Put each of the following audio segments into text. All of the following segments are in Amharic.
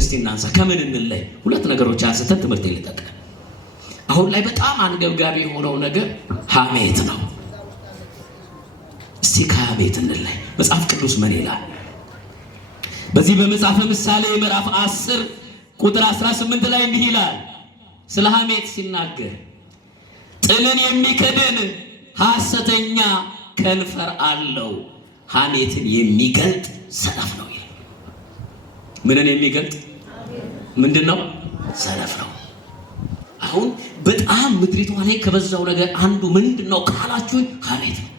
እስቲ እናንሳ። ከምን እንለይ? ሁለት ነገሮች አንስተን ትምህርት ይልጠቅ። አሁን ላይ በጣም አንገብጋቢ የሆነው ነገር ሐሜት ነው። እስቲ ከሐሜት እንለይ። መጽሐፍ ቅዱስ ምን ይላል? በዚህ በመጽሐፈ ምሳሌ ምዕራፍ 10 ቁጥር 18 ላይ እንዲህ ይላል ስለ ሐሜት ሲናገር፣ ጥልን የሚከድን ሐሰተኛ ከንፈር አለው፣ ሐሜትን የሚገልጥ ሰነፍ ነው ይላል። ምንን የሚገልጥ ምንድነው? ሰነፍ ነው። አሁን በጣም ምድሪቷ ላይ ከበዛው ነገር አንዱ ምንድነው ካላችሁ ሐሜት ነው።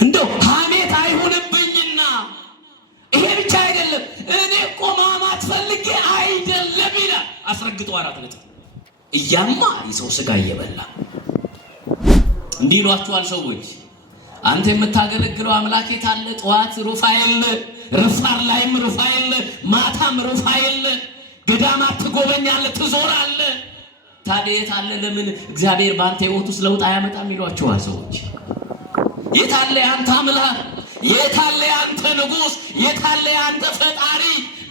እንደው ሐሜት አይሆንብኝና ይሄ ብቻ አይደለም፣ እኔ እኮ ማማት ፈልጌ አይደለም ይላል አስረግጦ። አራት ነጥብ እያማ የሰው ስጋ እየበላ እንዲህ ይሏችኋል ሰዎች። አንተ የምታገለግለው አምላክ የት አለ? ጠዋት ሩፋኤል፣ ረፋር ላይም ሩፋኤል፣ ማታም ሩፋኤል፣ ገዳማት ትጎበኛለህ፣ ትዞራለህ። ታዲያ የት አለ? ለምን እግዚአብሔር በአንተ ሕይወት ውስጥ ለውጥ አያመጣም? ይሏችኋል ሰዎች። የት አለ ያንተ አምላክ? የት አለ ያንተ ንጉሥ? የት አለ ያንተ ፈጣሪ?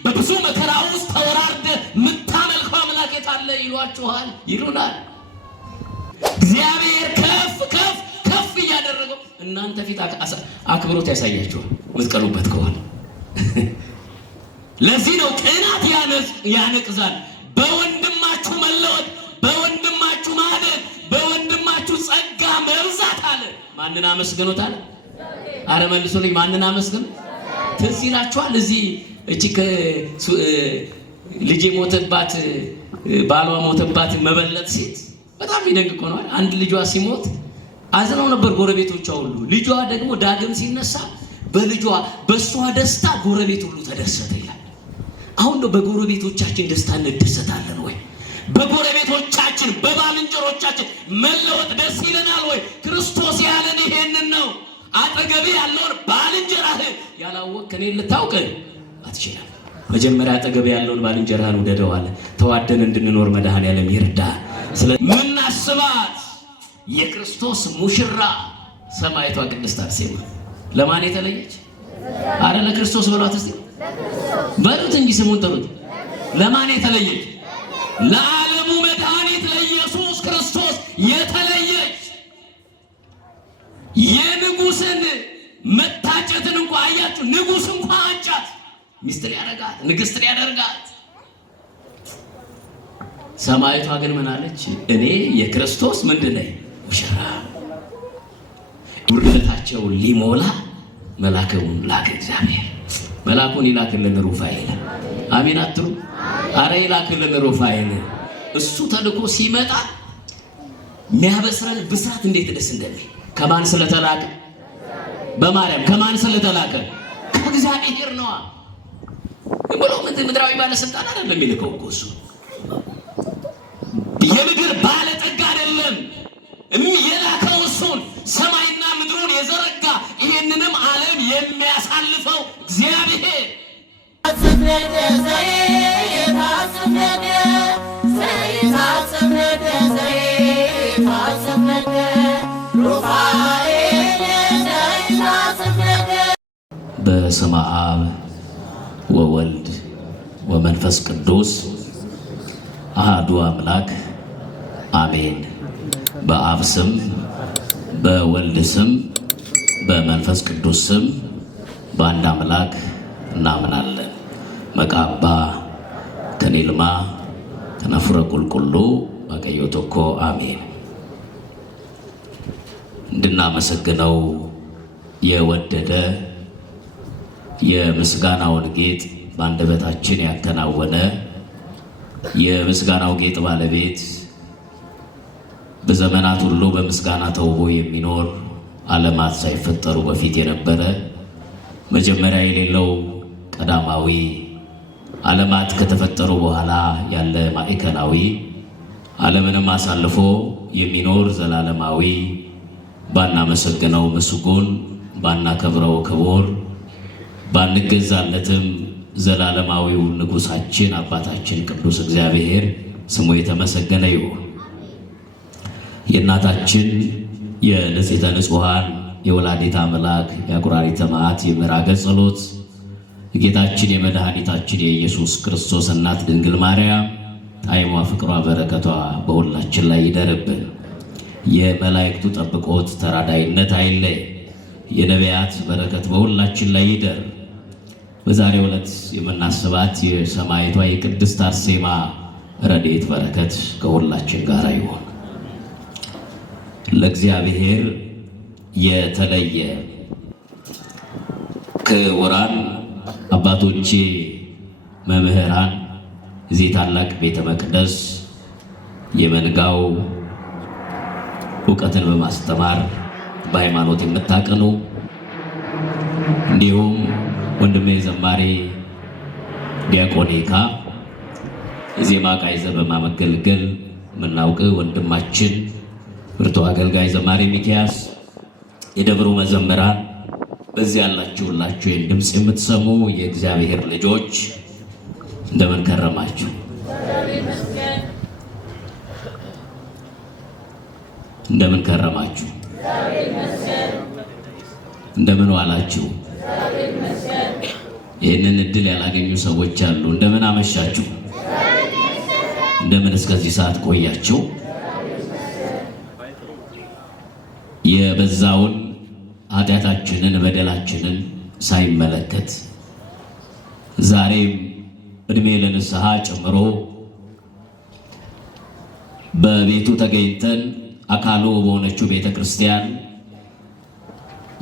በብዙ መከራ ውስጥ ተወራርደህ የምታመልከው አምላክ የት አለ? ይሏችኋል፣ ይሉናል። እግዚአብሔር ከፍ ከፍ ከፍ እያደረገው እናንተ ፊት አክብሮት ያሳያችኋል ምትቀኑበት ከሆነ። ለዚህ ነው ቅናት ያነቅዛል። በወንድማችሁ መለወጥ፣ በወንድማችሁ ማደግ፣ በወንድማችሁ ጸጋ መብዛት አለ። ማንን አመስግኑት አለ? አረ መልሶልኝ፣ ማንን አመስግኑ? ትዝ ይላችኋል እዚህ እቺ ልጅ ሞተባት፣ ባሏ ሞተባት መበለጥ ሴት በጣም ይደንቅ እኮ ነው። አንድ ልጇ ሲሞት አዝነው ነበር ጎረቤቶቿ ሁሉ። ልጇ ደግሞ ዳግም ሲነሳ በልጇ በሷ ደስታ ጎረቤት ሁሉ ተደሰተ ይላል። አሁን ነው በጎረቤቶቻችን ደስታ እንደሰታለን ወይ? በጎረቤቶቻችን በባልንጀሮቻችን መለወጥ ደስ ይለናል ወይ? ክርስቶስ ያለን ይሄንን ነው። አጠገቤ ያለውን ባልንጀራህ ያላወቅህ እኔን ልታውቅ አትችልም። መጀመሪያ አጠገቤ ያለውን ባልንጀራህን ውደደው አለ። ተዋደን እንድንኖር መድኃኔዓለም ይርዳል። ስለምናስባት የክርስቶስ ሙሽራ ሰማዕቷ ቅድስት አርሴማ ለማን የተለየች? አረ ለክርስቶስ በሏት እስቲ፣ በሉት እንጂ ስሙን ጥሩት። ለማን የተለየች? ለዓለሙ መድኃኒት ለኢየሱስ ክርስቶስ የተለየች። የንጉሥን መታጨትን እንኳ አያችሁ፣ ንጉሥ እንኳ አንጫት፣ ሚስጥር ያደርጋት፣ ንግሥትን ያደርጋት። ሰማዕቷ ግን ምን አለች? እኔ የክርስቶስ ምንድን ነኝ? ሙሽራ። ውርደታቸው ሊሞላ መልአኩን ላከ እግዚአብሔር። መልአኩን ይላክልን ሩፋኤል። አሜን አትሉ? አረ ይላክልን ሩፋኤል። እሱ ተልኮ ሲመጣ የሚያበስረን ብስራት እንዴት ደስ እንደሚል። ከማን ስለተላከ? በማርያም። ከማን ስለተላከ? ከእግዚአብሔር ነዋ። ብሎ ምድራዊ ባለስልጣን አይደለም የሚልከው እኮ እሱ። የምድር ባለጠጋ አይደለም የላከው እሱን። ሰማይና ምድሩን የዘረጋ ይሄንንም ዓለም የሚያሳልፈው እግዚአብሔር በስመ አብ ወወልድ ወመንፈስ ቅዱስ አሐዱ አምላክ አሜን። በአብ ስም በወልድ ስም በመንፈስ ቅዱስ ስም በአንድ አምላክ እናምናለን። መቃባ ከኔልማ ከነፍረ ቁልቁሉ በቀዮ ቶኮ አሜን። እንድናመሰግነው የወደደ የምስጋናውን ጌጥ በአንደበታችን ያከናወነ የምስጋናው ጌጥ ባለቤት በዘመናት ሁሉ በምስጋና ተውቦ የሚኖር ዓለማት ሳይፈጠሩ በፊት የነበረ መጀመሪያ የሌለው ቀዳማዊ ዓለማት ከተፈጠሩ በኋላ ያለ ማዕከላዊ ዓለምንም አሳልፎ የሚኖር ዘላለማዊ ባናመሰግነው ምስጉን ባናከብረው ክቡር ባንገዛለትም ዘላለማዊው ንጉሳችን አባታችን ቅዱስ እግዚአብሔር ስሙ የተመሰገነ ይሁን። የእናታችን የንጽሕተ ንጹሐን የወላዲተ አምላክ የአቁራሪተ መዓት የምዕራገ ጸሎት ጌታችን የመድኃኒታችን የኢየሱስ ክርስቶስ እናት ድንግል ማርያም ጣዕሟ፣ ፍቅሯ፣ በረከቷ በሁላችን ላይ ይደርብን። የመላእክቱ ጠብቆት ተራዳይነት አይለይ። የነቢያት በረከት በሁላችን ላይ ይደር። በዛሬው ዕለት የምናስባት የሰማዕቷ የቅድስት አርሴማ ረድኤት በረከት ከሁላችን ጋር ይሁን። ለእግዚአብሔር የተለየ ክቡራን አባቶቼ መምህራን፣ እዚህ ታላቅ ቤተ መቅደስ የመንጋው እውቀትን በማስተማር በሃይማኖት የምታቀኑ እንዲሁም ወንድሜ ዘማሪ ዲያቆኔካ ዜማ ቃይዘ በማመገልገል የምናውቅ ወንድማችን ብርቱ አገልጋይ ዘማሪ ሚኪያስ፣ የደብሩ መዘምራን፣ በዚህ ያላችሁላችሁ ይህን ድምፅ የምትሰሙ የእግዚአብሔር ልጆች እንደምን ከረማችሁ? እንደምን ከረማችሁ? እንደምን ዋላችሁ? ይህንን እድል ያላገኙ ሰዎች አሉ። እንደምን አመሻችሁ? እንደምን እስከዚህ ሰዓት ቆያችሁ? የበዛውን ኃጢአታችንን በደላችንን ሳይመለከት ዛሬም እድሜ ለንስሐ ጨምሮ በቤቱ ተገኝተን አካሉ በሆነችው ቤተ ክርስቲያን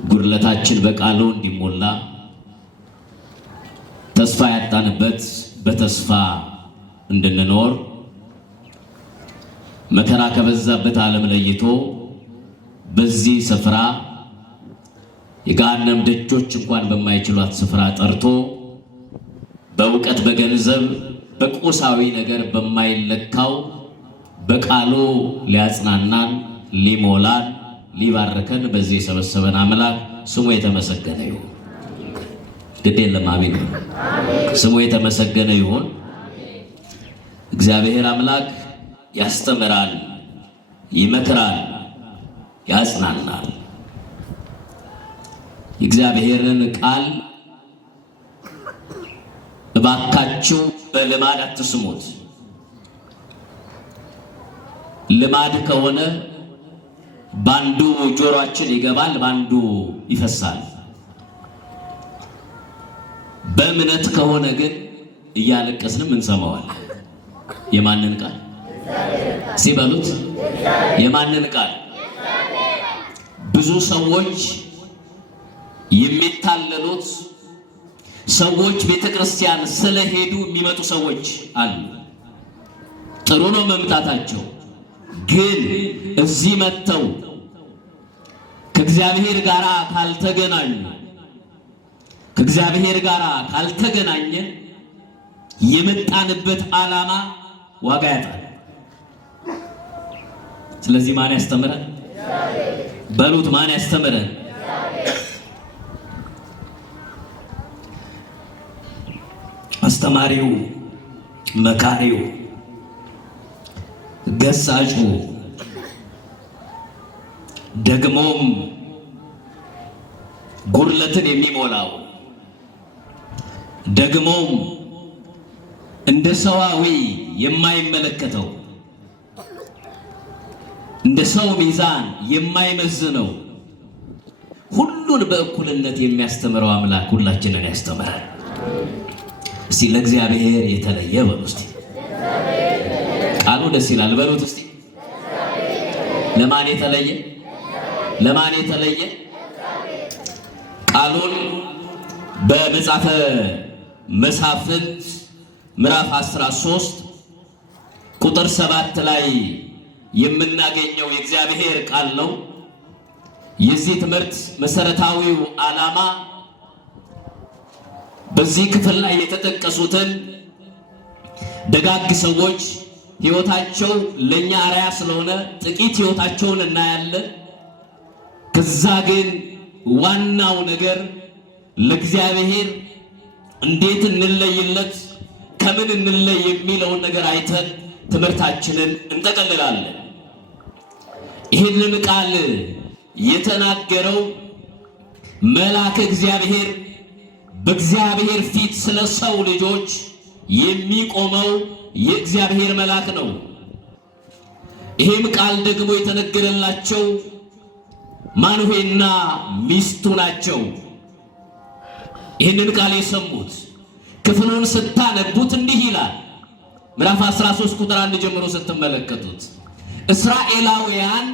ጉድለታችን በቃሉ እንዲሞላ ተስፋ ያጣንበት በተስፋ እንድንኖር መከራ ከበዛበት ዓለም ለይቶ በዚህ ስፍራ የገሃነም ደጆች እንኳን በማይችሏት ስፍራ ጠርቶ በእውቀት በገንዘብ በቁሳዊ ነገር በማይለካው በቃሉ ሊያጽናናን ሊሞላን ሊባርከን በዚህ የሰበሰበን አምላክ ስሙ የተመሰገነ ይሁን። ግድ የለም አሜን። ስሙ የተመሰገነ ይሁን። እግዚአብሔር አምላክ ያስተምራል፣ ይመክራል፣ ያጽናናል። የእግዚአብሔርን ቃል እባካችሁ በልማድ አትስሙት። ልማድ ከሆነ ባንዱ ጆሮአችን ይገባል፣ ባንዱ ይፈሳል። በእምነት ከሆነ ግን እያለቀስንም እንሰማዋለን። የማንን ቃል ሲበሉት? የማንን ቃል? ብዙ ሰዎች የሚታለሉት ሰዎች ቤተክርስቲያን ስለሄዱ የሚመጡ ሰዎች አሉ። ጥሩ ነው መምጣታቸው፣ ግን እዚህ መጥተው ከእግዚአብሔር ጋር ካልተገናኙ ከእግዚአብሔር ጋር ካልተገናኘን የመጣንበት ዓላማ ዋጋ ያጣል። ስለዚህ ማን ያስተምረን? በሉት፣ ማን ያስተምረን? አስተማሪው፣ መካሪው፣ ገሳጩ ደግሞም ጉድለትን የሚሞላው ደግሞም እንደ ሰዋዊ የማይመለከተው እንደ ሰው ሚዛን የማይመዝነው ሁሉን በእኩልነት የሚያስተምረው አምላክ ሁላችንን ያስተምራል። እስቲ ለእግዚአብሔር የተለየ በሉ። እስቲ ቃሉ ደስ ይላል በሉት። እስቲ ለማን የተለየ? ለማን የተለየ? ቃሉን በመጽሐፈ መሳፍንት ምዕራፍ 13 ቁጥር 7 ላይ የምናገኘው የእግዚአብሔር ቃል ነው። የዚህ ትምህርት መሰረታዊው ዓላማ በዚህ ክፍል ላይ የተጠቀሱትን ደጋግ ሰዎች ሕይወታቸው ለኛ አርአያ ስለሆነ ጥቂት ሕይወታቸውን እናያለን። ከዛ ግን ዋናው ነገር ለእግዚአብሔር እንዴት እንለይለት፣ ከምን እንለይ የሚለውን ነገር አይተን ትምህርታችንን እንጠቀልላለን። ይህንን ቃል የተናገረው መልአከ እግዚአብሔር በእግዚአብሔር ፊት ስለ ሰው ልጆች የሚቆመው የእግዚአብሔር መልአክ ነው። ይሄም ቃል ደግሞ የተነገረላቸው ማኑሄና ሚስቱ ናቸው። ይህንን ቃል የሰሙት ክፍሉን ስታነቡት እንዲህ ይላል። ምዕራፍ 13 ቁጥር 1 ጀምሮ ስትመለከቱት እስራኤላውያን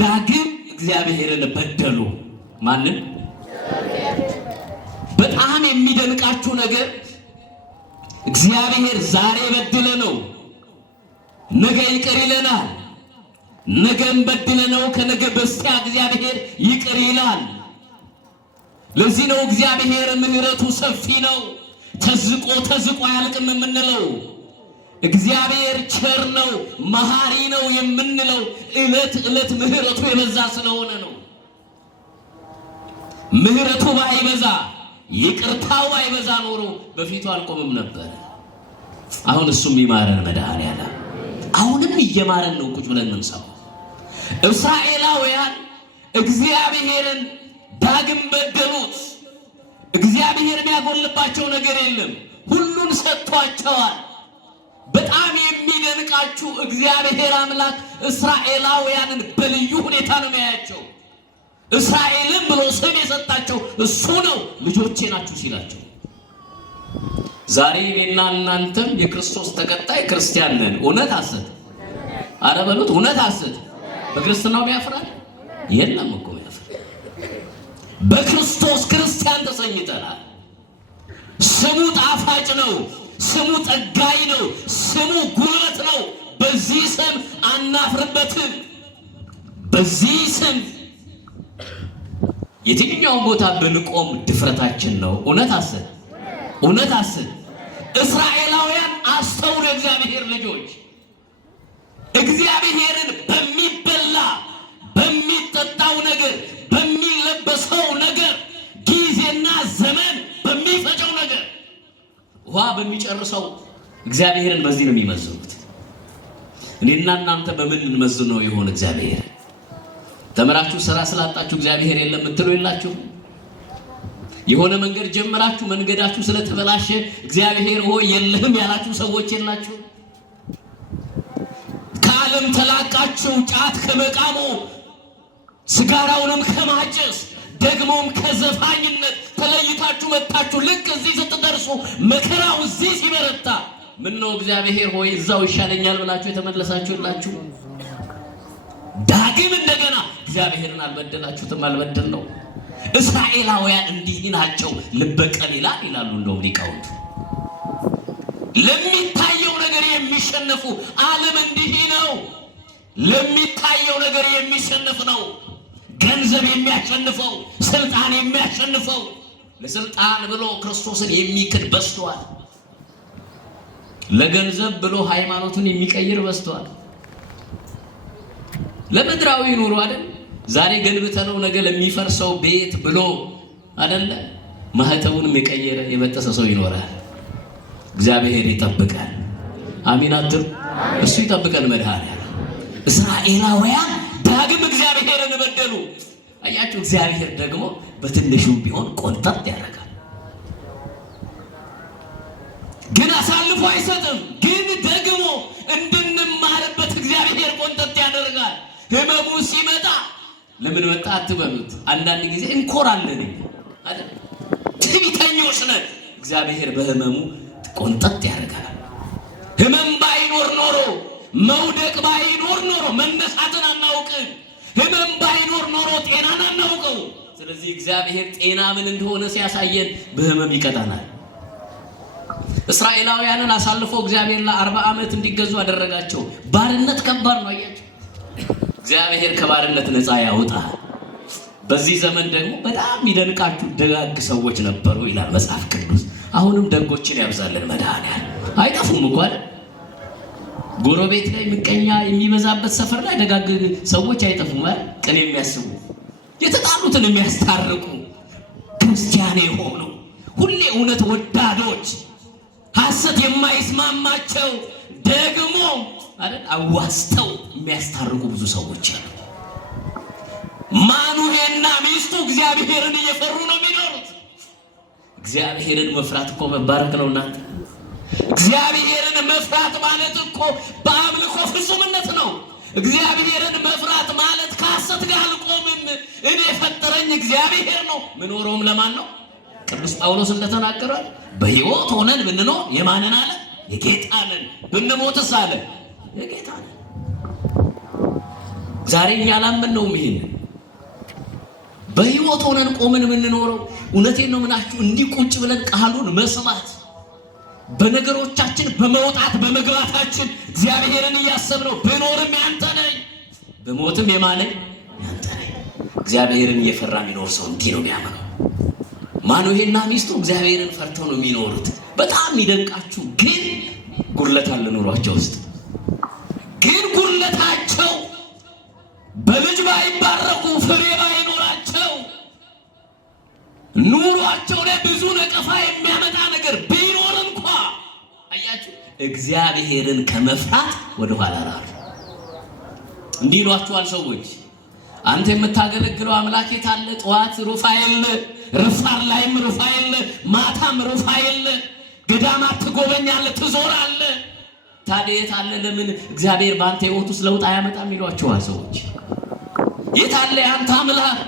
ዳግም እግዚአብሔርን በደሉ። ማንን? በጣም የሚደንቃችሁ ነገር እግዚአብሔር ዛሬ በድለ ነው ነገ ይቅር ይለናል። ነገም በድለ ነው ከነገ በስቲያ እግዚአብሔር ይቅር ይላል። ለዚህ ነው እግዚአብሔር ምሕረቱ ሰፊ ነው። ተዝቆ አያልቅም የምንለው። እግዚአብሔር ቸር ነው መሐሪ ነው የምንለው ዕለት ዕለት ምሕረቱ የበዛ ስለሆነ ነው። ምሕረቱ ባይበዛ ይቅርታው ባይበዛ ኖሮ በፊቱ አልቆምም ነበር። አሁን እሱም ይማረን መድኃኔዓለም። አሁንም እየማረን ነው ቁጭ ብለን የምንሰማው። እስራኤላውያን እግዚአብሔርን ዳግም በደሉት። እግዚአብሔር የሚያጎልባቸው ነገር የለም፣ ሁሉን ሰጥቷቸዋል። በጣም የሚደንቃችሁ እግዚአብሔር አምላክ እስራኤላውያንን በልዩ ሁኔታ ነው የሚያያቸው። እስራኤልን ብሎ ስም የሰጣቸው እሱ ነው። ልጆቼ ናችሁ ሲላቸው ዛሬ እኔና እናንተም የክርስቶስ ተከታይ ክርስቲያን ነን። እውነት ሐሰት? አረ በሉት እውነት ሐሰት? በክርስትናው ያፍራል? የለም እኮ ያፍራል። በክርስቶስ ክርስቲያን ተሰኝተናል። ስሙ ጣፋጭ ነው፣ ስሙ ጠጋይ ነው፣ ስሙ ጉልበት ነው። በዚህ ስም አናፍርበትም። በዚህ ስም የትኛው ቦታ ብንቆም ድፍረታችን ነው። እውነት ሐሰት? እውነት ሐሰት? እስራኤላውያን አስተውሉ። እግዚአብሔር ልጆች እግዚአብሔርን በሚበላ በሚጠጣው ነገር በሚለበሰው ነገር ጊዜና ዘመን በሚፈጀው ነገር ውሃ በሚጨርሰው እግዚአብሔርን በዚህ ነው የሚመዝኑት። እኔና እናንተ በምን እንመዝነው ይሆን? እግዚአብሔር ተመራችሁ ስራ ስላጣችሁ እግዚአብሔር የለም እትሉ የላችሁ? የሆነ መንገድ ጀምራችሁ መንገዳችሁ ስለተበላሸ እግዚአብሔር ሆይ የለህም ያላችሁ ሰዎች የላችሁ? ከዓለም ተላቃችሁ ጫት ከመቃሙ ስጋራውንም ከማጨስ ደግሞም ከዘፋኝነት ተለይታችሁ መጣችሁ። ልክ እዚህ ስትደርሱ መከራው እዚህ ሲበረታ ምነው እግዚአብሔር ሆይ እዛው ይሻለኛል ብላችሁ የተመለሳችሁ የላችሁ? ዳግም እንደገና እግዚአብሔርን አልበደላችሁትም? አልበደል ነው። እስራኤላውያን እንዲህ ናቸው። ልበቀል ይላሉ እንደውም ሊቃውንቱ። ለሚታየው ነገር የሚሸነፉ ዓለም እንዲህ ነው። ለሚታየው ነገር የሚሸነፍ ነው። ገንዘብ የሚያሸንፈው፣ ስልጣን የሚያሸንፈው፣ ለስልጣን ብሎ ክርስቶስን የሚክድ በዝቷል። ለገንዘብ ብሎ ሃይማኖቱን የሚቀይር በዝቷል። ለምድራዊ ኑሮ አይደል? ዛሬ ገልብተነው ነገ ለሚፈርሰው ቤት ብሎ አይደለ ማህተቡንም የቀየረ የበጠሰ ሰው ይኖራል። እግዚአብሔር ይጠብቃል። አሜን አትም? እሱ ይጠብቀን መድኃኔዓለም። እስራኤላውያን ዳግም እግዚአብሔርን በደሉ። አያችሁ፣ እግዚአብሔር ደግሞ በትንሹም ቢሆን ቆንጠጥ ያደርጋል። ግን አሳልፎ አይሰጥም። ግን ደግሞ እንድንማርበት እግዚአብሔር ቆንጠጥ ያደርጋል። ህመሙ ሲመጣ ለምን መጣ አትበሉት። አንዳንድ ጊዜ እንኮራለን አይደል? ትዕቢተኞች ነን። እግዚአብሔር በህመሙ ቆንጠጥ ያደርጋል። ህመም ባይኖር ኖሮ መውደቅ ባይኖር ኖሮ መነሳትን አናውቅም። ህመም ባይኖር ኖሮ ጤናን አናውቀው። ስለዚህ እግዚአብሔር ጤና ምን እንደሆነ ሲያሳየን በህመም ይቀጣናል። እስራኤላውያንን አሳልፎ እግዚአብሔር ለ40 ዓመት እንዲገዙ አደረጋቸው። ባርነት ከባድ ነው። አያችሁ፣ እግዚአብሔር ከባርነት ነፃ ያወጣል። በዚህ ዘመን ደግሞ በጣም ይደንቃችሁ ደጋግ ሰዎች ነበሩ ይላል መጽሐፍ ቅዱስ። አሁንም ደጎችን ያብዛልን መድኃኔዓለም። አይጠፉም እኮ አይደል? ጎረቤት ላይ ምቀኛ የሚበዛበት ሰፈር ላይ ደጋግ ሰዎች አይጠፉም አይደል? ቅን የሚያስቡ የተጣሉትን የሚያስታርቁ ክርስቲያን የሆኑ ሁሌ እውነት ወዳዶች ሐሰት የማይስማማቸው ደግሞ አይደል አዋስተው የሚያስታርቁ ብዙ ሰዎች አሉ። ማኑሄና ሚስቱ እግዚአብሔርን እየፈሩ ነው የሚኖሩት። እግዚአብሔርን መፍራት እኮ መባረክ ነው እናንተ። እግዚአብሔርን መፍራት ማለት እኮ በአምልኮ ፍጹምነት ነው። እግዚአብሔርን መፍራት ማለት ከሐሰት ጋር አልቆምም። እኔ የፈጠረኝ እግዚአብሔር ነው። ምኖረውም ለማን ነው? ቅዱስ ጳውሎስ እንደተናገረ በሕይወት ሆነን ብንኖር የማንን አለ? የጌታንን። ብንሞትስ አለ? የጌታንን። ዛሬ እኛ አላመንነውም ይሄንን። በሕይወት ሆነን ቆመን የምንኖረው እውነቴን ነው ምናችሁ እንዲህ ቁጭ ብለን ቃሉን መስማት በነገሮቻችን በመውጣት በመግባታችን እግዚአብሔርን እያሰብነው ብኖርም ያንተ ነኝ በሞትም የማነኝ ያንተ ነኝ። እግዚአብሔርን እየፈራ የሚኖር ሰው እንዲህ ነው የሚያምነው። ማኑሄና ሚስቱ እግዚአብሔርን ፈርተው ነው የሚኖሩት። በጣም ይደንቃችሁ። ግን ጉድለት አለ ኑሯቸው ውስጥ። ግን ጉድለታቸው በልጅ ባይባረኩ ፍሬ ባይኖራቸው ኑሯቸው ላይ ብዙ ነቀፋ የሚያመጣ ነገር ቢኖር እንኳ አያችሁ እግዚአብሔርን ከመፍራት ወደ ኋላ አላሉ። እንዲህ ይሏቸዋል ሰዎች። አንተ የምታገለግለው አምላክ የት አለ? ጠዋት ሩፋኤል፣ ረፋር ላይም ሩፋኤል፣ ማታም ሩፋኤል፣ ገዳማት ትጎበኛለህ፣ ትዞራለህ። ታዲያ የት አለ? ለምን እግዚአብሔር በአንተ ሕይወት ውስጥ ለውጥ አያመጣም? ይሏቸዋል ሰዎች። የት አለ ያንተ አምላክ?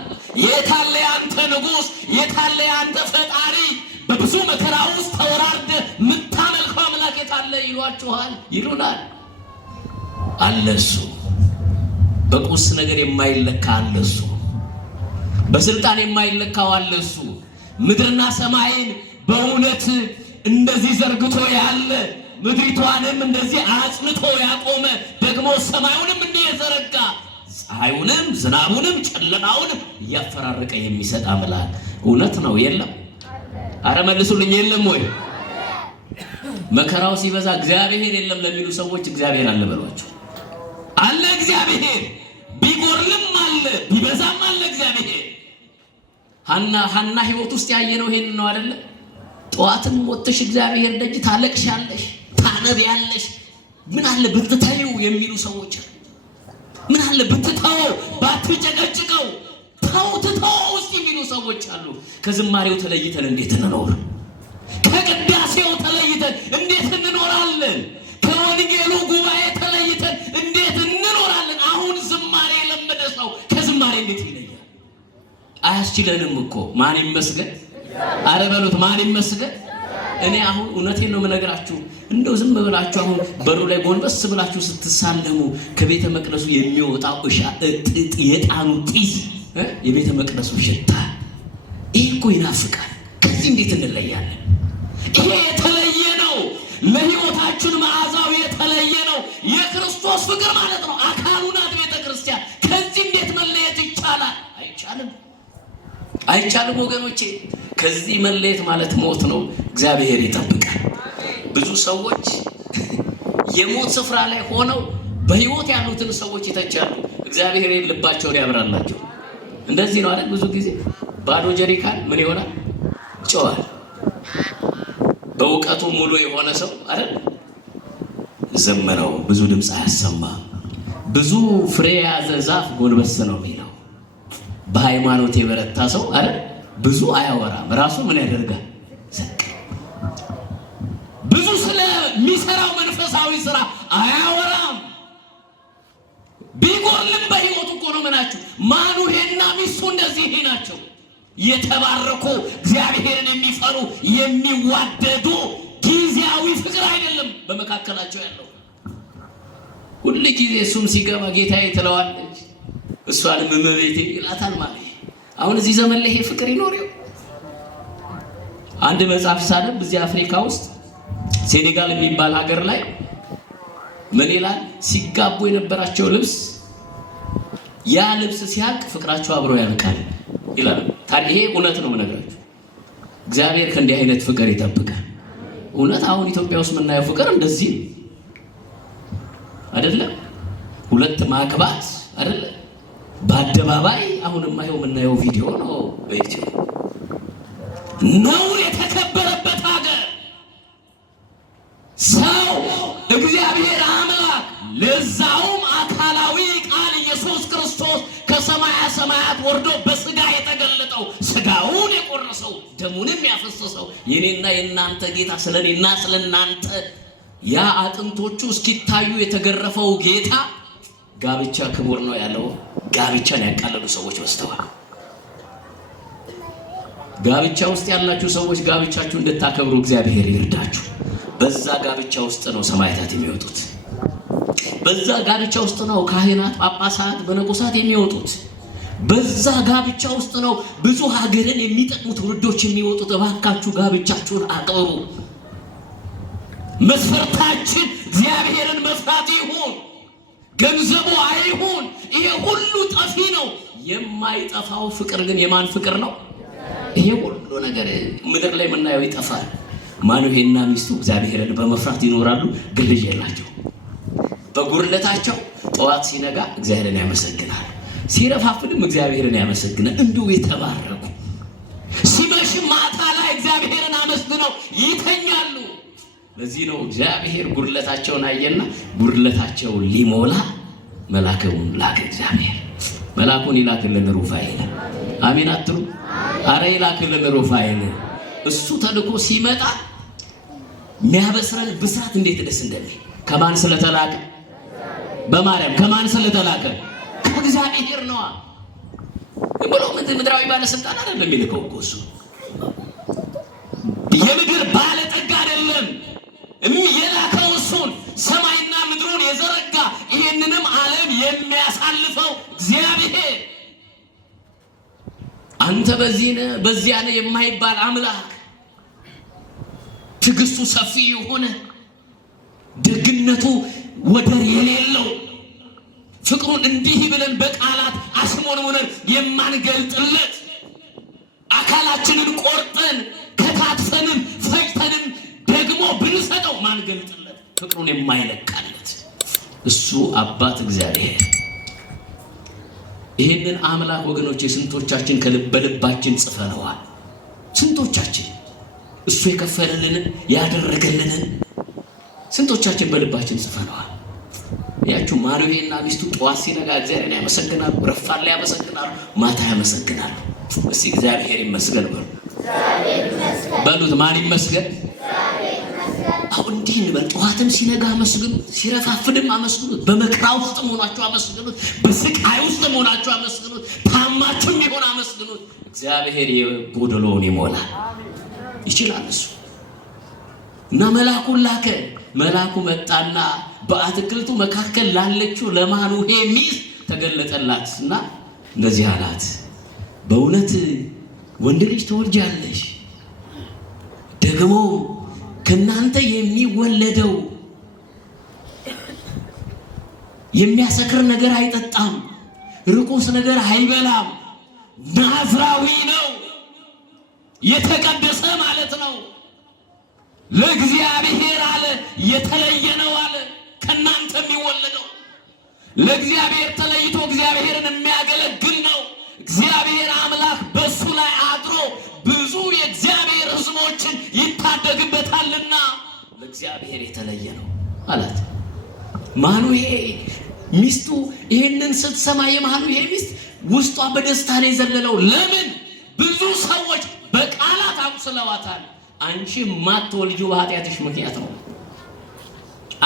የት አለ ያንተ ንጉሥ? የት አለ ያንተ ፈጣሪ? በብዙ መከራ ውስጥ ተወራርደ የምታመልከው አምላክ የት አለ? ይሏችኋል፣ ይሉናል። አለ እሱ። በቁስ ነገር የማይለካ አለ እሱ። በስልጣን የማይለካው አለ እሱ። ምድርና ሰማይን በእውነት እንደዚህ ዘርግቶ ያለ ምድሪቷንም እንደዚህ አጽንቶ ያቆመ ደግሞ ሰማዩንም እንዲህ የዘረጋ ፀሐዩንም ዝናቡንም ጨለማውንም እያፈራረቀ የሚሰጥ አምላክ እውነት ነው የለም? አረ መልሱልኝ፣ የለም ወይ? መከራው ሲበዛ እግዚአብሔር የለም ለሚሉ ሰዎች እግዚአብሔር አለ በሏቸው። አለ እግዚአብሔር፣ ቢጎርልም አለ ቢበዛም አለ እግዚአብሔር። ሐና ሕይወት ውስጥ ያየነው ይሄን ነው አይደለ? ጠዋትም ወጥተሽ እግዚአብሔር ደጅ ታለቅሻለሽ፣ ታነቢያለሽ። ምን አለ ብትተይው የሚሉ ሰዎች አሉ። ምን አለ ብትተው ባትጨቀጭቀው ተው ውስጥ የሚሉ ሰዎች አሉ። ከዝማሬው ተለይተን እንዴት እንኖር? ከቅዳሴው ተለይተን እንዴት እንኖራለን? ከወንጌሉ ጉባኤ ተለይተን እንዴት እንኖራለን? አሁን ዝማሬ የለመደ ሰው ከዝማሬ እንዴት ይለያል? አያስችለንም እኮ። ማን ይመስገን? አረ በሉት ማን ይመስገን? እኔ አሁን እውነቴን ነው የምነግራችሁ። እንደው ዝም ብላችሁ አሁን በሩ ላይ ጎንበስ ብላችሁ ስትሳለሙ ከቤተ መቅደሱ የሚወጣው የዕጣኑ ጢስ፣ የቤተ መቅደሱ ሽታ፣ ይሄ እኮ ይናፍቃል። ከዚህ እንዴት እንለያለን? ይሄ የተለየ ነው። ለሕይወታችን መዓዛው የተለየ ነው። የክርስቶስ ፍቅር ማለት ነው። አካሉ ናት ቤተ ክርስቲያን። ከዚህ እንዴት መለየት ይቻላል? አይቻልም ወገኖቼ። ከዚህ መለየት ማለት ሞት ነው። እግዚአብሔር ይጠብቃል። ብዙ ሰዎች የሞት ስፍራ ላይ ሆነው በሕይወት ያሉትን ሰዎች ይተቻሉ። እግዚአብሔር ልባቸውን ያብራላቸው። እንደዚህ ነው አይደል? ብዙ ጊዜ ባዶ ጀሪካን ምን ይሆናል? ጨዋል። በእውቀቱ ሙሉ የሆነ ሰው አይደል? ዝም ነው፣ ብዙ ድምፅ አያሰማ። ብዙ ፍሬ የያዘ ዛፍ ጎንበስ ነው የሚለው። በሃይማኖት የበረታ ሰው አይደል? ብዙ አያወራም። ራሱ ምን ያደርጋል? ዘቅ። ብዙ ስለሚሰራው መንፈሳዊ ስራ አያወራም። ቢጎርልም በሕይወቱ እኮ ነው ምናችሁ። ማኑሄና ሚስቱ እንደዚህ ናቸው። የተባረኩ እግዚአብሔርን የሚፈሩ የሚዋደዱ፣ ጊዜያዊ ፍቅር አይደለም በመካከላቸው ያለው። ሁሉ ጊዜ እሱም ሲገባ ጌታዬ ትለዋለች፣ እሷንም እመቤቴ ይላታል ማለት። አሁን እዚህ ዘመን ላይ ይሄ ፍቅር ይኖረው? አንድ መጽሐፍ ሳነብ እዚህ አፍሪካ ውስጥ ሴኔጋል የሚባል ሀገር ላይ ምን ይላል? ሲጋቡ የነበራቸው ልብስ፣ ያ ልብስ ሲያልቅ ፍቅራቸው አብሮ ያልቃል ይላል። ታዲያ ይሄ እውነት ነው የምነግራችሁ። እግዚአብሔር ከእንዲህ አይነት ፍቅር ይጠብቃል። እውነት አሁን ኢትዮጵያ ውስጥ የምናየው ፍቅር እንደዚህ አይደለም። ሁለት ማግባት አይደለም በአደባባይ። አሁንማ ይኸው የምናየው ቪዲዮ ነው በዩቲዩብ። ነውር የተከበረበት ሀገር ሰው እግዚአብሔር አምላክ ለዛውም አካላዊ ቃል ኢየሱስ ክርስቶስ ከሰማያ ሰማያት ወርዶ በስጋ የተገለጠው ስጋውን የቆረሰው ደሙ ደሙንም ያፈሰሰው የኔና የናንተ ጌታ ስለኔና ስለናንተ ያ አጥንቶቹ እስኪታዩ የተገረፈው ጌታ ጋብቻ ክቡር ነው ያለው ጋብቻን ያቃለሉ ሰዎች በስተዋል። ጋብቻ ውስጥ ያላችሁ ሰዎች ጋብቻችሁ እንድታከብሩ እግዚአብሔር ይርዳችሁ። በዛ ጋብቻ ውስጥ ነው ሰማዕታት የሚወጡት። በዛ ጋብቻ ውስጥ ነው ካህናት፣ ጳጳሳት፣ መነኮሳት የሚወጡት። በዛ ጋብቻ ውስጥ ነው ብዙ ሀገርን የሚጠቅሙ ትውልዶች የሚወጡት። እባካችሁ ጋብቻችሁን አክብሩ። መስፈርታችን እግዚአብሔርን መፍራት ይሁን፣ ገንዘቡ አይሁን። ይሄ ሁሉ ጠፊ ነው። የማይጠፋው ፍቅር ግን የማን ፍቅር ነው? ይሄ ሁሉ ነገር ምድር ላይ የምናየው ይጠፋል። ማኑሄና ሚስቱ እግዚአብሔርን በመፍራት ይኖራሉ፣ ግን ልጅ የላቸው። በጉርለታቸው ጠዋት ሲነጋ እግዚአብሔርን ያመሰግናል፣ ሲረፋፍድም እግዚአብሔርን ያመሰግናል። እንዲሁ የተባረኩ ሲመሽም ማታ ላይ እግዚአብሔርን አመስግነው ይተኛሉ። ለዚህ ነው እግዚአብሔር ጉርለታቸውን አየና ጉርለታቸውን ሊሞላ መልአኩን ላከ። እግዚአብሔር መልአኩን ይላክልን ሩፋኤል። አሜን አትሉ? አረ ይላክልን ሩፋኤል። እሱ ተልኮ ሲመጣ የሚያበስረን ብስራት እንዴት ደስ እንደሚል ከማን ስለተላከ? በማርያም። ከማን ስለተላከ? ከእግዚአብሔር ነዋ። ብሎ ምድራዊ ባለስልጣን አይደለም የሚልከው እኮ እሱ። የምድር ባለጠጋ አይደለም የላከው እሱን። ሰማይና ምድሩን የዘረጋ ይህንንም ዓለም የሚያሳልፈው እግዚአብሔር። አንተ በዚያ ነህ የማይባል አምላክ፣ ትዕግስቱ ሰፊ የሆነ ደግነቱ ወደር የሌለው ፍቅሩን እንዲህ ብለን በቃላት አስሞንሙነን የማንገልጥለት አካላችንን ቆርጠን ከታትፈንም ፈጭተንም ደግሞ ብንሰጠው ማንገልጥለት ፍቅሩን የማይለቃለት እሱ አባት እግዚአብሔር። ይህንን አምላክ ወገኖች ስንቶቻችን በልባችን ጽፈነዋል? ስንቶቻችን እሱ የከፈለልንን ያደረገልንን ስንቶቻችን በልባችን ጽፈነዋል? ያችሁ ማኑሄና ሚስቱ ጠዋት ሲነጋ እግዚአብሔርን ያመሰግናሉ፣ ረፋድ ላይ ያመሰግናሉ፣ ማታ ያመሰግናሉ። እስቲ እግዚአብሔር ይመስገን በሉ። በሉት። ማን ይመስገን? አሁን እንዲህ እንበል። ጠዋትም ሲነጋ አመስግኑት፣ ሲረፋፍድም አመስግኑት፣ በመከራ ውስጥ መሆናችሁ አመስግኑት፣ በስቃይ ውስጥ መሆናችሁ አመስግኑት፣ ታማችሁም ይሆን አመስግኑት። እግዚአብሔር የጎደሎውን ይሞላል፣ ይችላል እሱ። እና መልአኩን ላከ። መልአኩ መጣና በአትክልቱ መካከል ላለችው ለማኑሄ ሚስት ተገለጠላት እና እንደዚህ አላት፣ በእውነት ወንድ ልጅ ትወልጃለሽ፣ ደግሞ ከናንተ የሚወለደው የሚያሰክር ነገር አይጠጣም፣ ርኩስ ነገር አይበላም፣ ናዝራዊ ነው፣ የተቀደሰ ማለት ነው፣ ለእግዚአብሔር አለ የተለየ ነው አለ። ከናንተ የሚወለደው ለእግዚአብሔር ተለይቶ እግዚአብሔርን የሚያገለግል ነው። እግዚአብሔር አምላክ በሱ ላይ አድሮ ብዙ የእግዚአብሔር ሕዝቦችን ይታደግበታልና ለእግዚአብሔር የተለየ ነው አላት። ማኑሄ ሚስቱ ይህንን ስትሰማ የማኑሄ ሚስት ውስጧ በደስታ ነው የዘለለው። ለምን? ብዙ ሰዎች በቃላት አቁስለዋታል። አንቺ ማትወልጂው በኃጢአትሽ ምክንያት ነው።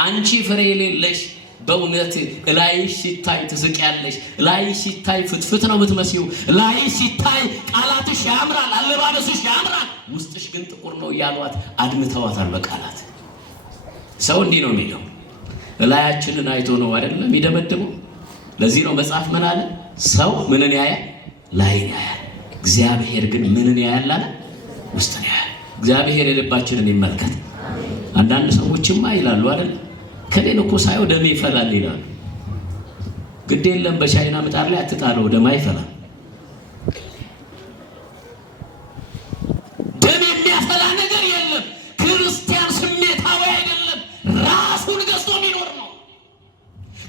አንቺ ፍሬ የሌለሽ በእውነት ላይሽ ሲታይ ትስቂያለሽ፣ ላይሽ ሲታይ ፍትፍት ነው የምትመስዪው፣ ላይሽ ሲታይ ቃላትሽ ያምራል፣ አለባበስሽ ያምራል፣ ውስጥሽ ግን ጥቁር ነው እያሏት አድምተዋታል በቃላት። ሰው እንዲህ ነው የሚለው፣ ላያችንን አይቶ ነው አይደለም የሚደመድመው። ለዚህ ነው መጽሐፍ ምን አለ? ሰው ምንን ያያል? ላይን ያያል። እግዚአብሔር ግን ምንን ያያል አለ? ውስጥን ያያል። እግዚአብሔር የልባችንን ይመልከት። አንዳንድ ሰዎችማ ይላሉ አይደል፣ ከሌን እኮ ሳየው ደሜ ይፈላል ይላሉ። ግድ የለም በሻይና ምጣድ ላይ አትጣለው፣ ደም አይፈላም። ደም የሚያፈላ ነገር የለም። ክርስቲያን ስሜታዊ አይደለም፣ ራሱን ገዝቶ የሚኖር ነው።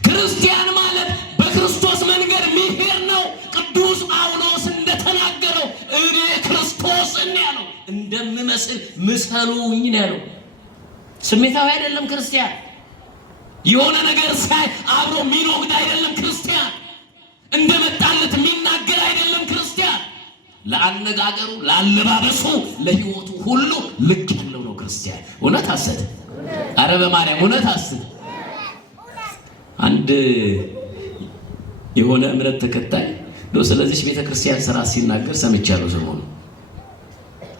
ክርስቲያን ማለት በክርስቶስ መንገድ የሚሄድ ነው። ቅዱስ ጳውሎስ እንደተናገረው እኔ ክርስቶስን ያለው እንደምመስል ምሰሉኝ ነው ያለው። ስሜታዊ አይደለም ክርስቲያን። የሆነ ነገር ሳይ አብሮ የሚኖግድ አይደለም ክርስቲያን። እንደመጣለት የሚናገር አይደለም ክርስቲያን። ለአነጋገሩ፣ ለአለባበሱ፣ ለህይወቱ ሁሉ ልክ ያለው ነው ክርስቲያን። እውነት ሐሰት? አረ በማርያም እውነት ሐሰት? አንድ የሆነ እምነት ተከታይ ነው ስለዚህ ቤተክርስቲያን ስራ ሲናገር ሰምቻለሁ። ሰሞኑ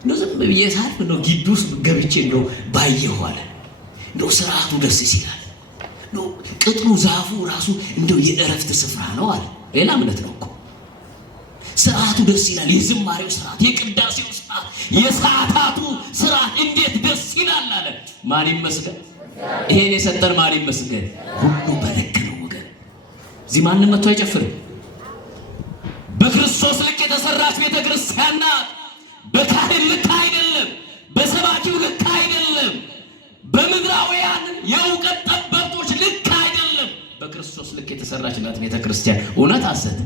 ነው ዝም ብዬ ሳልፍ ነው ግቢ ውስጥ ገብቼ ነው ባየሁ አለ። ነው ስርዓቱ ደስ ይላል። ነው ቅጥሩ ዛፉ ራሱ እንደው የእረፍት ስፍራ ነው አለ። ሌላ እምነት ነው እኮ። ስርዓቱ ደስ ይላል። የዝማሬው ስርዓት፣ የቅዳሴው ስርዓት፣ የሰዓታቱ ስርዓት እንዴት ደስ ይላል አለ። ማን ይመስገን? ይሄን የሰጠን ማን ይመስገን? ሁሉ በልክ ነው ወገን። እዚህ ማንም መጥቶ አይጨፍርም። በክርስቶስ ልክ የተሰራች ቤተክርስቲያን ናት። በካህን ልክ አይደለም፣ በሰባኪው ልክ አይደለም፣ በምድራውያን የእውቀት ጠበብቶች ልክ አይደለም። በክርስቶስ ልክ የተሰራች ናት ቤተክርስቲያን። እውነት ሐሰት?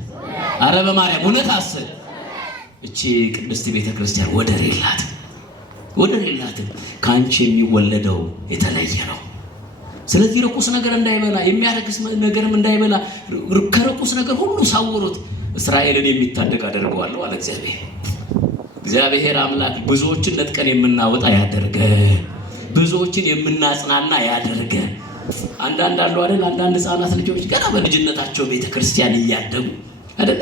አረ በማርያም እውነት ሐሰት? እቺ ቅድስት ቤተክርስቲያን ወደር የላትም፣ ወደር የላትም። ከአንቺ የሚወለደው የተለየ ነው። ስለዚህ ርኩስ ነገር እንዳይበላ፣ የሚያረክስ ነገርም እንዳይበላ ከርኩስ ነገር ሁሉ ሳውሩት እስራኤልን የሚታደግ አደርገዋለሁ አለ እግዚአብሔር። እግዚአብሔር አምላክ ብዙዎችን ነጥቀን የምናወጣ ያደርገ፣ ብዙዎችን የምናጽናና ያደርገ። አንዳንድ አሉ አይደል? አንዳንድ ህፃናት ልጆች ገና በልጅነታቸው ቤተክርስቲያን እያደጉ አይደል?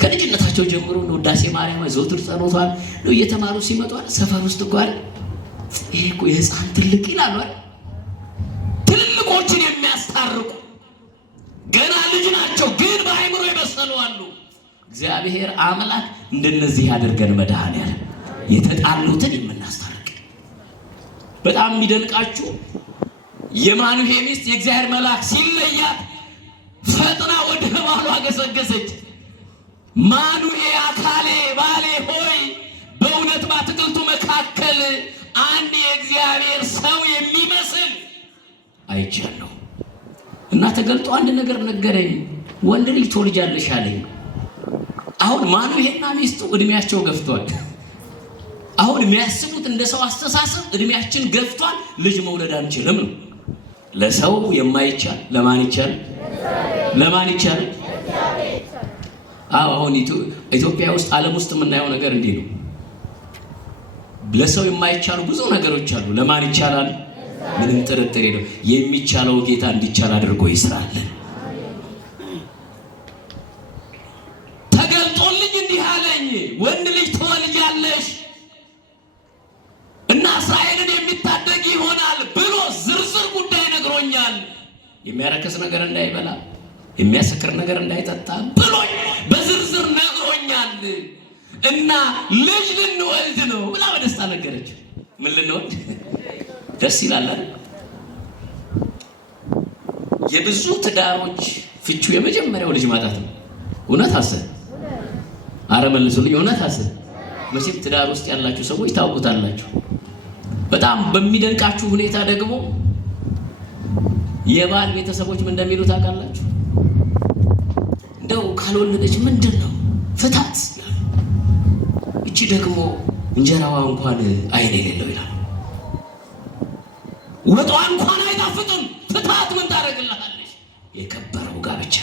ከልጅነታቸው ጀምሮ ነው ውዳሴ ማርያም ዘወትር ጸሎቷን ነው እየተማሩ ሲመጡ ሰፈር ውስጥ እንኳን ይሄ እኮ የህፃን ትልቅ ይላሉ አይደል? ትልልቆችን የሚያስታርቁ ገና ልጅ ናቸው፣ ግን በአይምሮ የበሰሉ አሉ። እግዚአብሔር አምላክ እንደነዚህ ያደርገን። መድኃኔዓለም የተጣሉትን የምናስታርቅ። በጣም የሚደንቃችሁ የማኑሄ ሚስት የእግዚአብሔር መልአክ ሲለያት ፈጥና ወደ ባሏ ገሰገሰች። ማኑሄ አካሌ ባሌ ሆይ በእውነት በአትክልቱ መካከል አንድ የእግዚአብሔር ሰው የሚመስል አይቻለሁ እና ተገልጦ አንድ ነገር ነገረኝ። ወንድ ልጅ ትወልጃለሽ አለኝ። አሁን ማኑሄና ሚስቱ እድሜያቸው ገፍቷል። አሁን የሚያስቡት እንደ ሰው አስተሳሰብ እድሜያችን ገፍቷል፣ ልጅ መውለድ አንችልም ነው። ለሰው የማይቻል ለማን ይቻል? ለማን ይቻል? አሁን ኢትዮጵያ ውስጥ ዓለም ውስጥ የምናየው ነገር እንዲህ ነው። ለሰው የማይቻሉ ብዙ ነገሮች አሉ። ለማን ይቻላል? ምንም ጥርጥር የለው። የሚቻለው ጌታ እንዲቻል አድርጎ ይስራልን። ተገልጦልኝ እንዲህ አለኝ፣ ወንድ ልጅ ትወልጃለሽ እና እስራኤልን የሚታደግ ይሆናል ብሎ ዝርዝር ጉዳይ ነግሮኛል። የሚያረክስ ነገር እንዳይበላ፣ የሚያሰክር ነገር እንዳይጠጣ ብሎ በዝርዝር ነግሮኛል እና ልጅ ልንወልድ ነው ብላ በደስታ ነገረች። ምን ልንወልድ? ደስ ይላል አይደል? የብዙ ትዳሮች ፍቹ የመጀመሪያው ልጅ ማጣት ነው። እውነት ሐሰት? አረ መልሱልኝ። እውነት ሐሰት? መቼም ትዳር ውስጥ ያላችሁ ሰዎች ታውቁታላችሁ። በጣም በሚደንቃችሁ ሁኔታ ደግሞ የባል ቤተሰቦች ምን እንደሚሉ ታውቃላችሁ? እንደው ካልወለደች ምንድነው ፍታት። እቺ ደግሞ እንጀራዋ እንኳን አይን የሌለው ይላል። ወጧ እንኳን አይጣፍጥም፣ ፍታት ምን ታደርግልሃለች? የከበረው ጋብቻ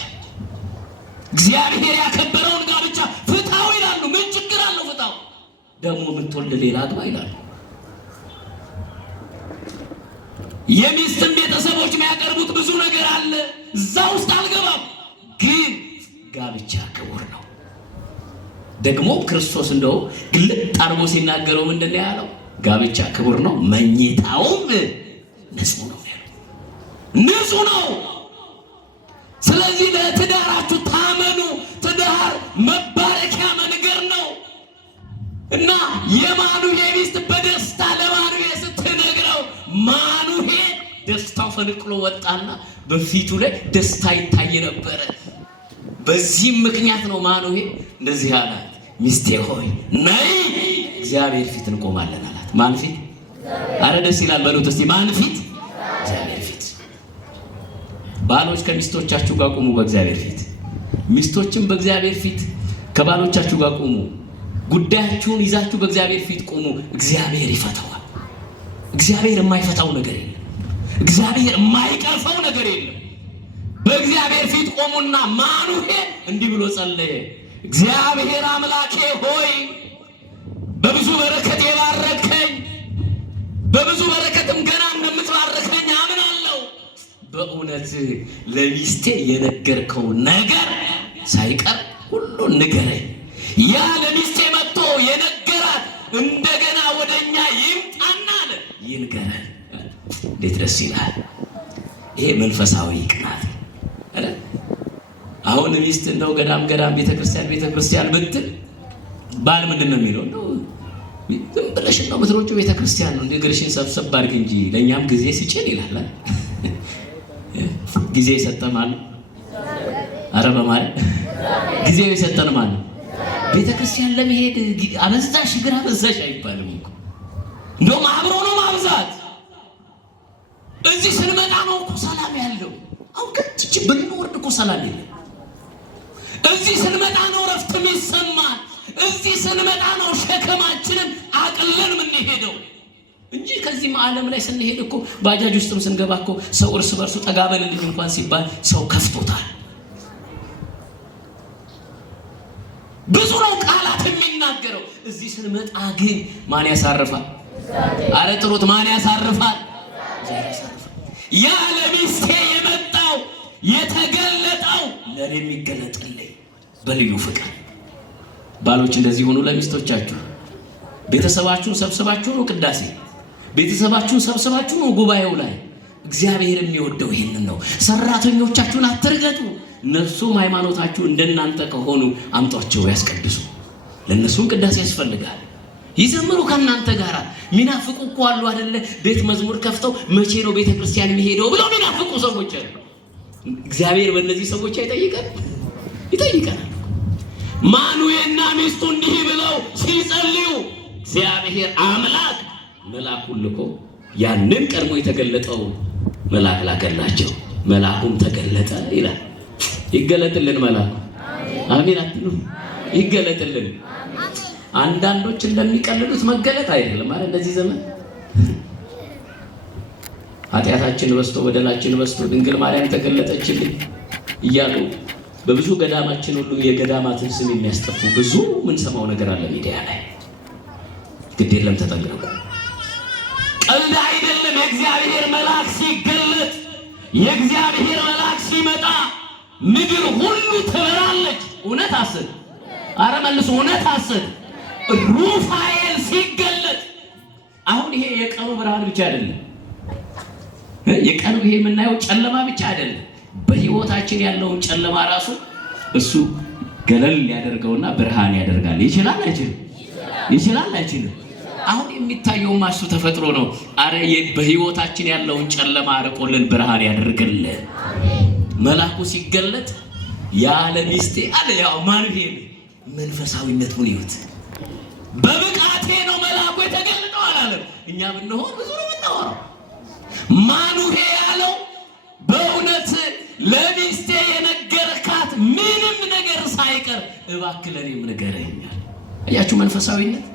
እግዚአብሔር ያከበረውን ጋብቻ ፍታው ይላሉ። ምን ችግር አለው? ፍታው። ደግሞ የምትወልድ ሌላ አግባ ይላሉ። የሚስትም ቤተሰቦች የሚያቀርቡት ብዙ ነገር አለ፣ እዛ ውስጥ አልገባም። ግን ጋብቻ ክቡር ነው። ደግሞ ክርስቶስ እንደው ግልጥ አርጎ ሲናገረው ምንድን ነው ያለው? ጋብቻ ክቡር ነው፣ መኝታውም ንጹህ ነው ያለው። ንጹህ ነው። ስለዚህ ለትዳራችሁ ታመኑ። ትዳር መባረኪያ መንገድ ነው እና የማኑሄ ሚስት በደስታ ለማኑሄ ስትነግረው ማኑሄ ደስታው ፈንቅሎ ወጣና በፊቱ ላይ ደስታ ይታይ ነበረ። በዚህም ምክንያት ነው ማኑሄ እንደዚህ አላት፣ ሚስቴ ሆይ ነይ እግዚአብሔር ፊት እንቆማለን አላት። ማን ፊት? አረ ደስ ይላል በሉት እስቲ። ማን ፊት? እግዚአብሔር ፊት። ባሎች ከሚስቶቻችሁ ጋር ቁሙ በእግዚአብሔር ፊት። ሚስቶችም በእግዚአብሔር ፊት ከባሎቻችሁ ጋር ቁሙ። ጉዳያችሁን ይዛችሁ በእግዚአብሔር ፊት ቁሙ። እግዚአብሔር ይፈታዋል። እግዚአብሔር የማይፈታው ነገር የለም። እግዚአብሔር የማይቀርፈው ነገር የለም። በእግዚአብሔር ፊት ቆሙና ማኑሄ እንዲህ ብሎ ጸለየ። እግዚአብሔር አምላኬ ሆይ በብዙ በረከት የባረከኝ በብዙ በረከትም ገና እንደምትባርከኝ አምናለሁ። በእውነት ለሚስቴ የነገርከው ነገር ሳይቀር ሁሉን ንገረኝ። ያ ለሚስቴ መጥቶ የነገራት እንደገና ወደኛ ይምጣና ይንገረን። እንዴት ደስ ይላል! ይሄ መንፈሳዊ ቅናት አይደል? አሁን ሚስት እንደው ገዳም ቤተክርስቲያን ብትል ባል ምንድን ነው የሚለው? እንደው ዝም ብለሽ ነው የምትሮጪው ቤተክርስቲያን ነው እንደ እግርሽን ሰብሰብ አድርግ እንጂ ለእኛም ጊዜ ሲጭን ይላል። ጊዜ የሰጠን ማለት ኧረ በማለት ጊዜው የሰጠን ማለት ቤተክርስቲያን ለመሄድ አበዛሽ እግር አበዛሽ አይባልም እኮ። እንደውም አብሮ ነው ማብዛት። እዚህ ስንመጣ ነው እኮ ሰላም ያለው። አሁን ከጭ ብንወርድ እኮ ሰላም የለም። እዚህ ስንመጣ ነው ረፍት የሚሰማን። እዚህ ስንመጣ ነው ሸከማችንን አቅለን የምንሄደው እንጂ ከዚህም ዓለም ላይ ስንሄድ እኮ ባጃጅ ውስጥም ስንገባ እኮ ሰው እርስ በርሱ ጠጋ በልልኝ እንኳን ሲባል ሰው ከፍቶታል። ብዙ ነው ቃላት የሚናገረው። እዚህ ስንመጣ ግን ማን ያሳርፋል? አረ ጥሩት፣ ማን ያሳርፋል? ያ ለሚስቴ የመጣው የተገለጠው ለኔ የሚገለጥልኝ በልዩ ፍቅር። ባሎች እንደዚህ ሆኑ ለሚስቶቻችሁ። ቤተሰባችሁን ሰብስባችሁ ነው ቅዳሴ፣ ቤተሰባችሁን ሰብስባችሁ ነው ጉባኤው ላይ። እግዚአብሔር የሚወደው ይሄንን ነው። ሰራተኞቻችሁን አትርገጡ። እነሱም ሃይማኖታችሁ እንደናንተ ከሆኑ አምጧቸው ያስቀድሱ። ለነሱም ቅዳሴ ያስፈልጋል። ይዘምሩ ከናንተ ጋር። ሚናፍቁ እኮ አሉ አይደለ? ቤት መዝሙር ከፍተው መቼ ነው ቤተክርስቲያን የሚሄደው ብለው ሚናፍቁ ሰዎች አሉ። እግዚአብሔር በእነዚህ ሰዎች ይጠይቀናል። ማኑኤልና ሚስቱ እንዲህ ብለው ሲጸልዩ እግዚአብሔር አምላክ መልአኩን ልኮ ያንን ቀድሞ የተገለጠው መልአክ ላከላቸው። መልአኩም ተገለጠ ይላል። ይገለጥልን መልአኩ። አሜን አትሉ? ይገለጥልን። አንዳንዶች እንደሚቀልሉት መገለጥ አይደለም ማለት እንደዚህ ዘመን ኃጢአታችን በዝቶ በደላችን በዝቶ ድንግል ማርያም ተገለጠችልኝ እያሉ በብዙ ገዳማችን ሁሉ የገዳማትን ስም የሚያስጠፉ ብዙ ምን ሰማው ነገር አለ ሚዲያ ላይ። ግድ የለም ተጠንቀቁ። ቀልድ አይደለም። የእግዚአብሔር መልአክ ሲገለጥ፣ የእግዚአብሔር መልአክ ሲመጣ ምድር ሁሉ ትበራለች። እውነት አስብ። አረ መልሱ። እውነት አስብ። ሩፋኤል ሲገለጥ አሁን ይሄ የቀኑ ብርሃን ብቻ አይደለም። የቀኑ ይሄ የምናየው ጨለማ ብቻ አይደለም። በህይወታችን ያለውን ጨለማ ራሱ እሱ ገለል ያደርገውና ብርሃን ያደርጋል። ይችላል አይችልም? ይችላል አይችልም? አሁን የሚታየው ማሱ ተፈጥሮ ነው። አረ በህይወታችን ያለውን ጨለማ አርቆልን ብርሃን ያደርግልን። መልአኩ ሲገለጥ ያለ ሚስቴ አለ ያው ማን ይሄ መንፈሳዊነት ምን ይሁት በብቃቴ ነው መልአኩ የተገለጠው አላለም። እኛ ብንሆን ብዙ ነው የምናወራው። ማኑሄ ያለው በእውነት ለሚስቴ የነገርካት ምንም ነገር ሳይቀር እባክህ ለኔም ንገረኛል። አያችሁ መንፈሳዊነት።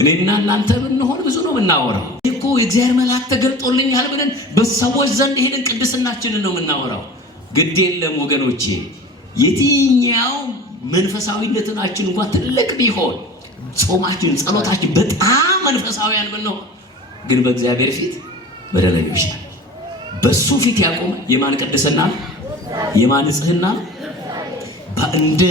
እኔና እናንተ ብንሆን ብዙ ነው የምናወራው እኮ። የእግዚአብሔር መልአክ ተገልጦልኛል ብለን በሰዎች ዘንድ ሄደን ቅድስናችንን ነው የምናወራው። ግድ የለም ወገኖቼ፣ የትኛው መንፈሳዊነታችን እንኳን ትልቅ ቢሆን ጾማችን፣ ጸሎታችን በጣም መንፈሳዊያን ብንሆን ግን በእግዚአብሔር ፊት በደለኞች ነን። በሱ ፊት ያቆመ የማን ቅድስና የማን ንጽህና? እንደ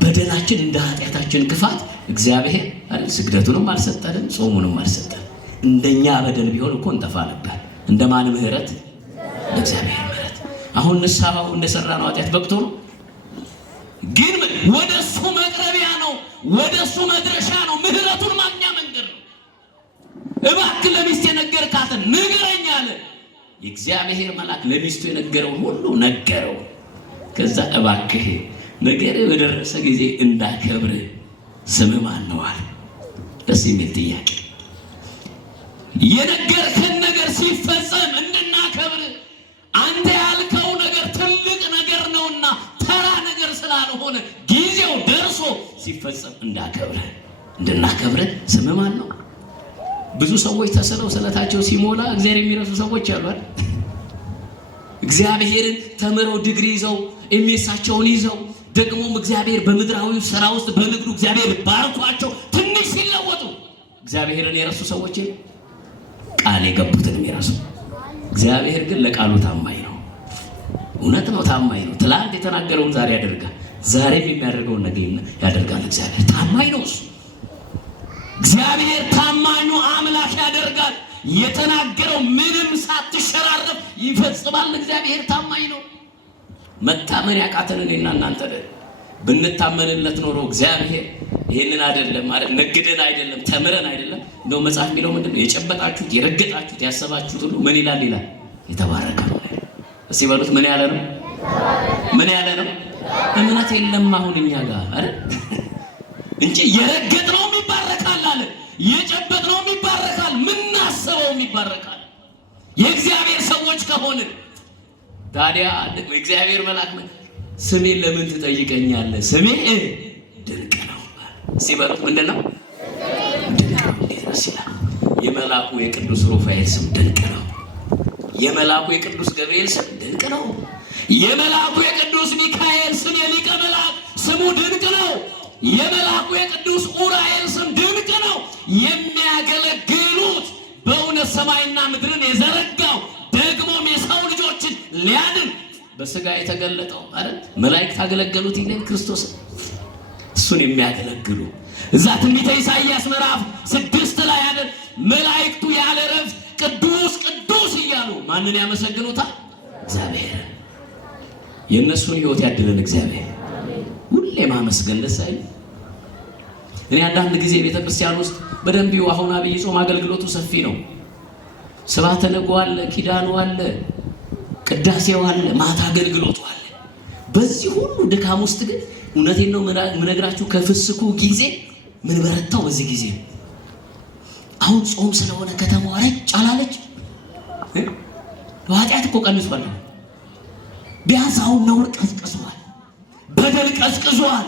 በደላችን እንደ ኃጢአታችን ክፋት እግዚአብሔር አይደል ስግደቱንም አልሰጠንም ጾሙንም አልሰጠንም። እንደኛ በደል ቢሆን እኮ እንጠፋ ነበር። እንደማን ምህረት? ለእግዚአብሔር ምህረት። አሁን ንስሐው እንደሰራነው ኃጢአት በቅቶ ነው፣ ግን ወደሱ መቅረቢያ ነው፣ ወደሱ መድረሻ ነው፣ ምህረቱን ማግኛ መንገድ ነው። እባክህ ለሚስት የነገርካትን ንገረኝ አለ። የእግዚአብሔር መልአክ ለሚስቱ የነገረውን ሁሉ ነገረው። ከዛ እባክህ ነገር በደረሰ ጊዜ እንዳከብር ስምህ ማን ነው አለ። ደስ የሚል ጥያቄ። የነገርከን ነገር ሲፈጸም እንድናከብር፣ አንተ ያልከው ነገር ትልቅ ነገር ነውና ተራ ነገር ስላልሆነ ጊዜው ደርሶ ሲፈጸም እንድናከብር ስምህ ማን ነው? ብዙ ሰዎች ተስለው ስለታቸው ሲሞላ እግዚአብሔር የሚረሱ ሰዎች አሉ አይደል? እግዚአብሔርን ተምረው ዲግሪ ይዘው ኤምኤሳቸውን ይዘው ደግሞም እግዚአብሔር በምድራዊ ሥራ ውስጥ በንግዱ እግዚአብሔር ባርኳቸው ትንሽ ሲለወጡ እግዚአብሔርን የረሱ ሰዎች ቃል የገቡትን የረሱ። እግዚአብሔር ግን ለቃሉ ታማኝ ነው። እውነት ነው፣ ታማኝ ነው። ትላንት የተናገረውን ዛሬ ያደርጋል። ዛሬም የሚያደርገውን ነገ ያደርጋል። እግዚአብሔር ታማኝ ነው። እግዚአብሔር ታማኙ አምላክ ያደርጋል። የተናገረው ምንም ሳትሸራረፍ ይፈጽማል። እግዚአብሔር ታማኝ ነው። መታመን ያቃተን እኔና እናንተ ብንታመንለት ኖሮ እግዚአብሔር ይሄንን አይደለም ማለት ነግደን አይደለም ተምረን አይደለም። እንደው መጽሐፍ የሚለው ምንድነው? የጨበጣችሁት የረገጣችሁት ያሰባችሁት ሁሉ ምን ይላል? የተባረከ ነው። እስቲ በሉት ምን ያለ ነው? ምን ያለ ነው? እምነት የለም አሁን እኛ ጋር አይደል እንጂ የረገጥነው ይባረካል አለ። የጨበጥነው ይባረካል። ምናስበው ይባረካል። የእግዚአብሔር ሰዎች ከሆነ ታዲያ እግዚአብሔር መልአክ ስሜን ለምን ትጠይቀኛለህ? ስሜ ድንቅ ነው። ሲበሉት ምንድነው? ድንቅ ነው። እንዴት ይላል? የመልአኩ የቅዱስ ሩፋኤል ስም ድንቅ ነው። የመልአኩ የቅዱስ ገብርኤል ስም ድንቅ ነው። የመልአኩ የቅዱስ ሚካኤል ስም የሊቀ መልአክ ስሙ ድንቅ ነው። የመልአኩ የቅዱስ ኡራኤል ስም ድንቅ ነው። የሚያገለግሉት በእውነት ሰማይና ምድርን የዘረጋው ደግሞም የሰው ልጆችን ሊያድን በስጋ የተገለጠው አይደል? መላእክት አገለገሉት ይላል ክርስቶስ። እሱን የሚያገለግሉ እዛ ትንቢተ ኢሳይያስ ምዕራፍ 6 ላይ አይደል? መላእክቱ ያለ እረፍት ቅዱስ ቅዱስ እያሉ ማንን ያመሰግኑታል? እግዚአብሔር። የእነሱን ሕይወት ያድለን እግዚአብሔር። ሁሌ ማመስገን ደስ አይል? እኔ አንዳንድ ጊዜ ቤተ ክርስቲያን ውስጥ በደንብ አሁን አብይ ጾም አገልግሎቱ ሰፊ ነው። ስብሐተ ነግህ አለ፣ ኪዳኑ አለ፣ ቅዳሴው አለ፣ ማታ አገልግሎቱ አለ። በዚህ ሁሉ ድካም ውስጥ ግን እውነቴን ነው የምነግራችሁ ከፍስኩ ጊዜ ምን በረታው በዚህ ጊዜ። አሁን ጾም ስለሆነ ከተማዋ ረጭ አላለች። ኃጢአት እኮ ቀንሷል። ቢያንስ አሁን ነውር ቀዝቅዟል፣ በደል ቀዝቅዟል።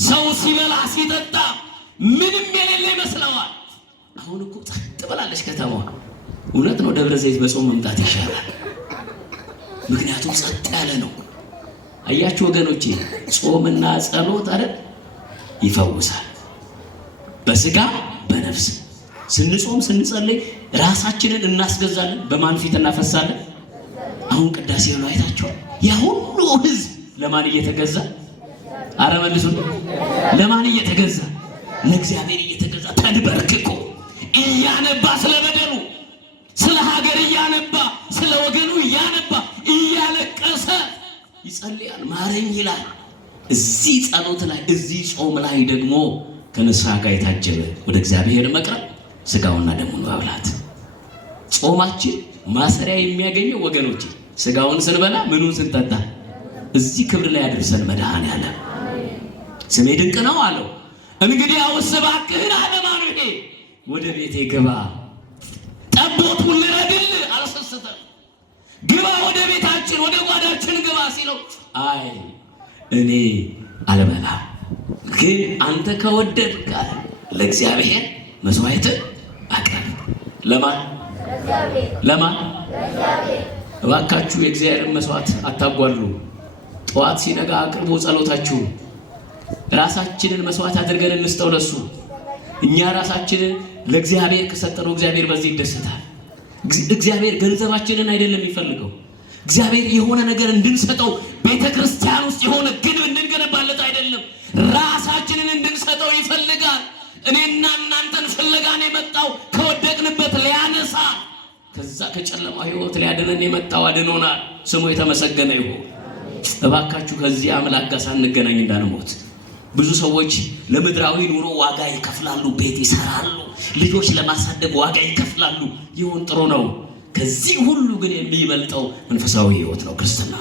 ሰው ሲበላ ሲጠጣ ምንም የሌለ ይመስለዋል። አሁን እኮ ጸጥ ብላለች ከተማዋ። እውነት ነው ደብረ ዘይት በጾም መምጣት ይሻላል። ምክንያቱም ጸጥ ያለ ነው። አያችሁ ወገኖቼ፣ ጾምና ጸሎት አይደል ይፈውሳል፣ በስጋ በነፍስ። ስንጾም ስንጸልይ ራሳችንን እናስገዛለን። በማን ፊት እናፈሳለን? አሁን ቅዳሴ ነው አይታችኋል። ያ ሁሉ ህዝብ ለማን እየተገዛ? አረ መልሱ። ለማን እየተገዛ? ለእግዚአብሔር እየተገዛ ተንበርክኮ እያነባ ስለበደሉ ስለ ሀገር እያነባ ስለ ወገኑ እያነባ እያለቀሰ ይጸልያል፣ ማረኝ ይላል። እዚህ ጸሎት ላይ እዚህ ጾም ላይ ደግሞ ከንስሐ ጋር የታጀበ ወደ እግዚአብሔር መቅረብ፣ ስጋውና ደሙን መብላት። ጾማችን ማሰሪያ የሚያገኘው ወገኖች ስጋውን ስንበላ ምኑን ስንጠጣ እዚህ ክብር ላይ ያደርሰን መድኃኔዓለም። ስሜ ድንቅ ነው አለው። እንግዲያውስ እባክህን አለ ማኑሄ ወደ ቤቴ ግባ፣ ጠቦቱን ልረድል አልሰስተም፣ ግባ ወደ ቤታችን ወደ ጓዳችን ግባ ሲለው አይ እኔ አልበላም፣ ግን አንተ ከወደድክ ለእግዚአብሔር መስዋዕትን አቅርብ። ለማን? ለማን? እባካችሁ የእግዚአብሔርን መስዋዕት አታጓሉ። ጠዋት ሲነጋ አቅርቦ ጸሎታችሁ ራሳችንን መስዋዕት አድርገን እንስጠው ለሱ። እኛ ራሳችንን ለእግዚአብሔር ከሰጠነው እግዚአብሔር በዚህ ይደሰታል። እግዚአብሔር ገንዘባችንን አይደለም የሚፈልገው። እግዚአብሔር የሆነ ነገር እንድንሰጠው ቤተክርስቲያን ውስጥ የሆነ ግንብ እንድንገነባለት አይደለም፣ ራሳችንን እንድንሰጠው ይፈልጋል። እኔና እናንተን ፍለጋን የመጣው ከወደቅንበት ሊያነሳ ከዛ ከጨለማ ህይወት ሊያድነን የመጣው አድኖናል። ስሙ የተመሰገነ ይሁን። እባካችሁ ከዚህ አምላክ ጋር ሳንገናኝ እንዳንሞት። ብዙ ሰዎች ለምድራዊ ኑሮ ዋጋ ይከፍላሉ፣ ቤት ይሰራሉ፣ ልጆች ለማሳደግ ዋጋ ይከፍላሉ። ይሁን ጥሩ ነው። ከዚህ ሁሉ ግን የሚበልጠው መንፈሳዊ ህይወት ነው ክርስትና።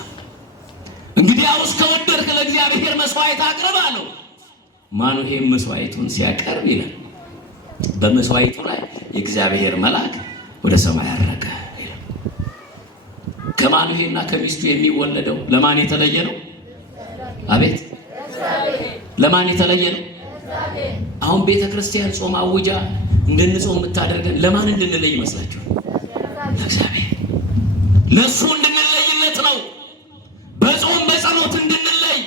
እንግዲያውስ ከወደድክ ለእግዚአብሔር መስዋዕት አቅርብ አለው። ማኑሄም መስዋዕቱን ሲያቀርብ ይላል በመስዋዕቱ ላይ የእግዚአብሔር መልአክ ወደ ሰማይ አረገ። ከማኑሄና ከሚስቱ የሚወለደው ለማን የተለየ ነው? አቤት ለማን የተለየ ነው? አሁን ቤተ ክርስቲያን ጾም አውጃ እንድንጾም የምታደርገን ለማን እንድንለይ ይመስላችኋል? ለእግዚአብሔር፣ ለእሱ እንድንለይለት ነው። በጾም በጸሎት እንድንለይ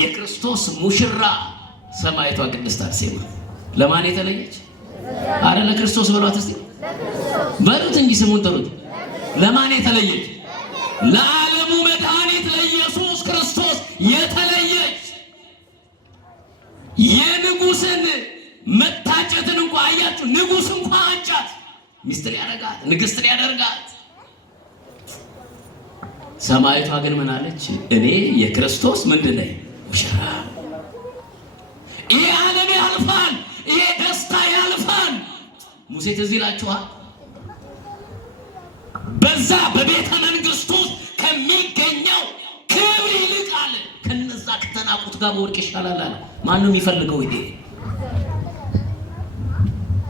የክርስቶስ ሙሽራ ሰማዕቷ ቅድስት አርሴማ ለማን የተለየች? አረ ለክርስቶስ በሏት እስቲ በሉት እንጂ ስሙን ጥሩት። ለማን የተለየች? ለዓለሙ መድኃኒት ለኢየሱስ ክርስቶስ የተለየች። የንጉሥን መታጨትን እንኳን አያችሁ፣ ንጉሥ እንኳን አጫት ሚስት ሊያደርጋት ንግሥት ሊያደርጋት። ሰማዕቷ ግን ምን አለች? እኔ የክርስቶስ ምንድን ነኝ? ሙሽራ። ይሄ ዓለም ያልፋል፣ ይሄ ደስታ ያልፋል። ሙሴ ትዝ ይላችኋል? በዛ በቤተ መንግስቱ ከሚገኘው ክብር ይልቅ አለ ከነዛ ከተናቁት ጋር በወርቅ ይሻላል አለ። ማንም የሚፈልገው ይሄ።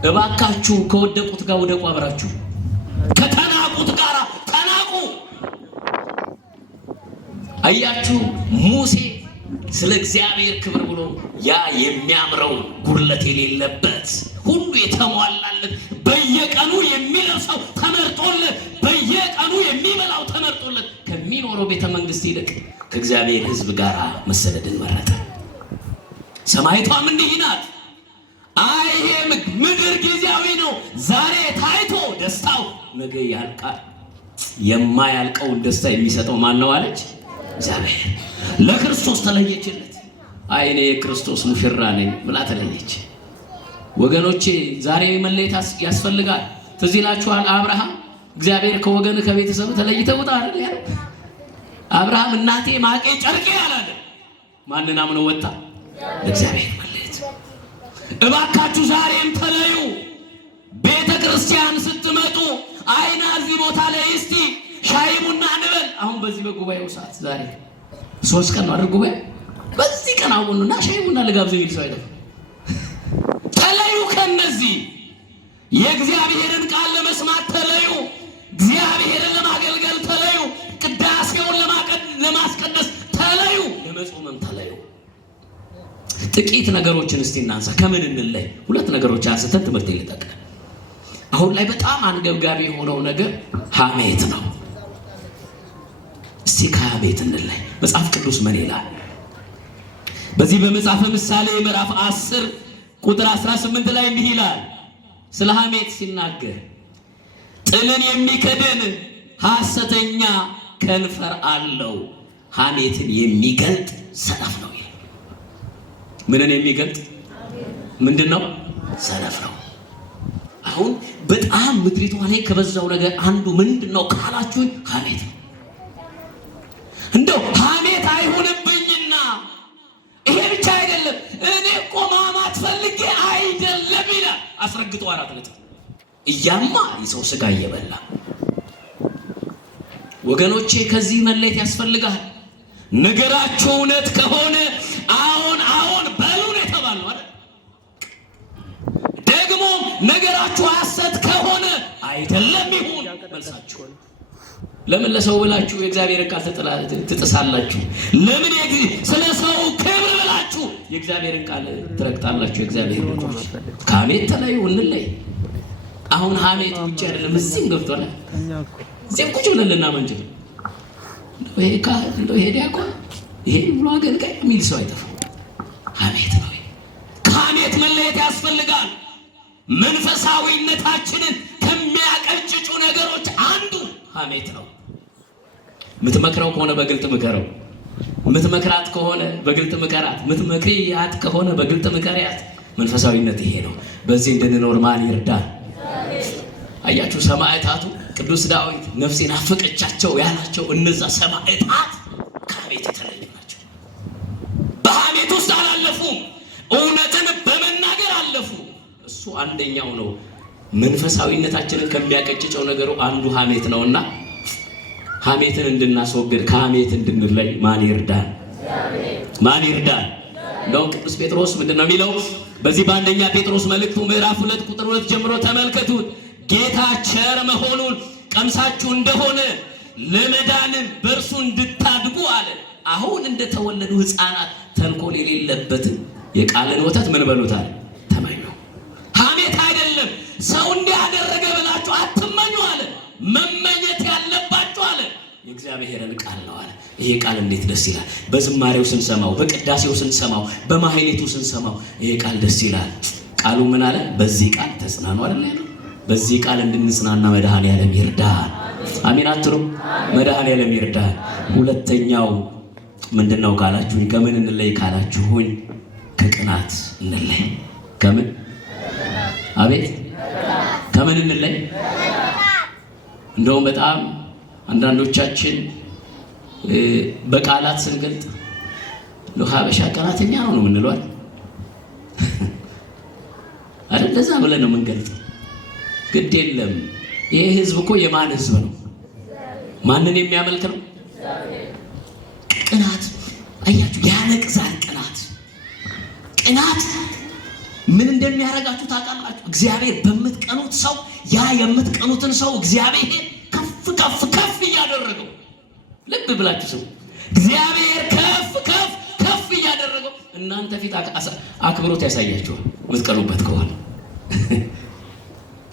እባካችሁ ከወደቁት ጋር ወደቁ፣ አብራችሁ ከተናቁት ጋር ተናቁ። አያችሁ ሙሴ ስለ እግዚአብሔር ክብር ብሎ ያ የሚያምረው ጉድለት የሌለበት ሁሉ የተሟላለት በየቀኑ የሚለብሰው ተመርጦለት በየቀኑ የሚበላው ተመርጦለት ከሚኖረው ቤተ መንግስት ይልቅ ከእግዚአብሔር ሕዝብ ጋር መሰደድን መረጠ። ሰማዕቷም እንዲህ ናት። አይ ይሄ ምድር ጊዜያዊ ነው፣ ዛሬ ታይቶ ደስታው ነገ ያልቃል። የማያልቀውን ደስታ የሚሰጠው ማን ነው አለች? እግዚአብሔር። ለክርስቶስ ተለየችለት። አይ እኔ የክርስቶስ ሙሽራ ነኝ ብላ ተለየች። ወገኖቼ ዛሬ መለየት ያስፈልጋል። ትዝ ይላችኋል አብርሃም እግዚአብሔር ከወገን ከቤተሰብ ተለይተህ ውጣ አይደል ያለው? አብርሃም እናቴ ማቄ ጨርቄ አላለ። ማንን አምኖ ወጣ? ለእግዚአብሔር መለየት። እባካችሁ ዛሬም ተለዩ። ቤተ ክርስቲያን ስትመጡ አይና እዚህ ቦታ ላይ እስቲ ሻይ ቡና እንበል። አሁን በዚህ በጉባኤው ሰዓት ዛሬ 3 ቀን ነው አይደል ጉባኤ? በዚህ ቀን አሁንና ሻይ ቡና ልጋብዘው የሚል ሰው አይደለም። ተለዩ ከነዚህ የእግዚአብሔርን ቃል ለመስማት ተለዩ። እግዚአብሔርን ለማገልገል ተለዩ። ቅዳሴውን ለማስቀደስ ተለዩ። ለመጾምም ተለዩ። ጥቂት ነገሮችን እስቲ እናንሳ። ከምን እንለይ? 2 ነገሮች አንስተን ትምህርት ይልጠቅል። አሁን ላይ በጣም አንገብጋቢ የሆነው ነገር ሐሜት ነው። እስቲ ከሐሜት እንለይ። መጽሐፍ ቅዱስ ምን ይላል? በዚህ በመጽሐፈ ምሳሌ ምዕራፍ 10 ቁጥር 18 ላይ እንዲህ ይላል ስለ ሐሜት ሲናገር፣ ጥልን የሚከድን ሐሰተኛ ከንፈር አለው፣ ሐሜትን የሚገልጥ ሰነፍ ነው ይላል። ምንን የሚገልጥ ምንድነው? ሰነፍ ነው። አሁን በጣም ምድሪቷ ላይ ከበዛው ነገር አንዱ ምንድነው ካላችሁ ሐሜት ነው። እንደው ሐሜት አይሆንብኝና ይሄ ብቻ አይደለም እኔ እኮ ማማት ፈልጌ አይደለም ይላል አስረግጦ 4 ነጥብ እያማ የሰው ስጋ እየበላ። ወገኖቼ ከዚህ መለየት ያስፈልጋል። ነገራችሁ እውነት ከሆነ አሁን በሉን የተባለው አይደል? ደግሞ ነገራችሁ ሐሰት ከሆነ አይደለም ይሁን መልሳችሁ። ለምን ለሰው ብላችሁ የእግዚአብሔርን ቃል ትጥሳላችሁ? ለምን ስለ ሰው ክብር ብላችሁ የእግዚአብሔርን ቃል ትረግጣላችሁ? የእግዚአብሔር ልጆች ከሐሜት ተለዩ፣ እንለይ። አሁን ሐሜት ብቻ አይደለም፣ እዚህም ገብቷል። እዚህም ቁጭ ብለን ልናመንጅል ይሄ ዲያቆን ይሄ ብሎ አገልጋይ የሚል ሰው አይጠፋም። ሐሜት ነው። ከሐሜት መለየት ያስፈልጋል። መንፈሳዊነታችንን ከሚያቀጭጩ ነገሮች አንዱ ሐሜት ነው። ምትመክረው ከሆነ በግልጥ ምከረው። ምትመክራት ከሆነ በግልጥ ምከራት። ምትመክሪያት ከሆነ በግልጥ ምከሪያት። መንፈሳዊነት ይሄ ነው። በዚህ እንድንኖር ማን ይርዳል? አያችሁ ሰማዕታቱ ቅዱስ ዳዊት ነፍሴን አፈቀቻቸው ያላቸው እነዛ ሰማዕታት ከሐሜት የተለዩ ናቸው። በሐሜት ውስጥ አላለፉም። እውነትን በመናገር አለፉ። እሱ አንደኛው ነው። መንፈሳዊነታችንን ከሚያቀጭጨው ነገሩ አንዱ ሐሜት ነውና ሐሜትን እንድናስወግድ ከሐሜት እንድንለይ ማን ይርዳል? ማን ይርዳል? ነው ቅዱስ ጴጥሮስ ምንድነው የሚለው? በዚህ በአንደኛ ጴጥሮስ መልእክቱ ምዕራፍ 2 ቁጥር 2 ጀምሮ ተመልከቱት። ጌታ ቸር መሆኑን ቀምሳችሁ እንደሆነ ለመዳንን በእርሱ እንድታድጉ አለ። አሁን እንደተወለዱ ሕፃናት ተንኮል የሌለበትን የቃልን ወተት ምን በሉታል? ተመኙ። ሐሜት አይደለም ሰው እንዲያደረገ ብላችሁ አትመኙ አለ። መመኘት ያለባችሁ አለ የእግዚአብሔርን ቃል ነው አለ። ይሄ ቃል እንዴት ደስ ይላል! በዝማሬው ስንሰማው፣ በቅዳሴው ስንሰማው፣ በማህሌቱ ስንሰማው ይሄ ቃል ደስ ይላል። ቃሉ ምን አለ? በዚህ ቃል ተጽናኑ አይደል ያለው? በዚህ ቃል እንድንጽናና መድኃኔዓለም ይርዳል። አሜን አትሉም? መድኃኔዓለም ይርዳል። ሁለተኛው ምንድነው ካላችሁኝ፣ ከምን እንለይ ካላችሁኝ፣ ከቅናት እንለይ። ከምን? አቤት ከምን እንለይ? እንደውም በጣም አንዳንዶቻችን በቃላት ስንገልጥ ሀበሻ ቀናተኛ ነው የምንለው አይደል? እንደዛ ብለን ነው የምንገልጠው። ግድ የለም። ይሄ ህዝብ እኮ የማን ህዝብ ነው? ማንን የሚያመልክ ነው? ቅናት አያችሁ፣ ያነቅዛል። ቅናት ምን እንደሚያደርጋችሁ ታውቃላችሁ? እግዚአብሔር በምትቀኑት ሰው፣ ያ የምትቀኑትን ሰው እግዚአብሔር ከፍ እያደረገው፣ ልብ ብላችሁ ስሙ። እግዚአብሔር ከፍ እያደረገው እናንተ ፊት አክብሮት ያሳያችኋል የምትቀኑበት ከሆነ።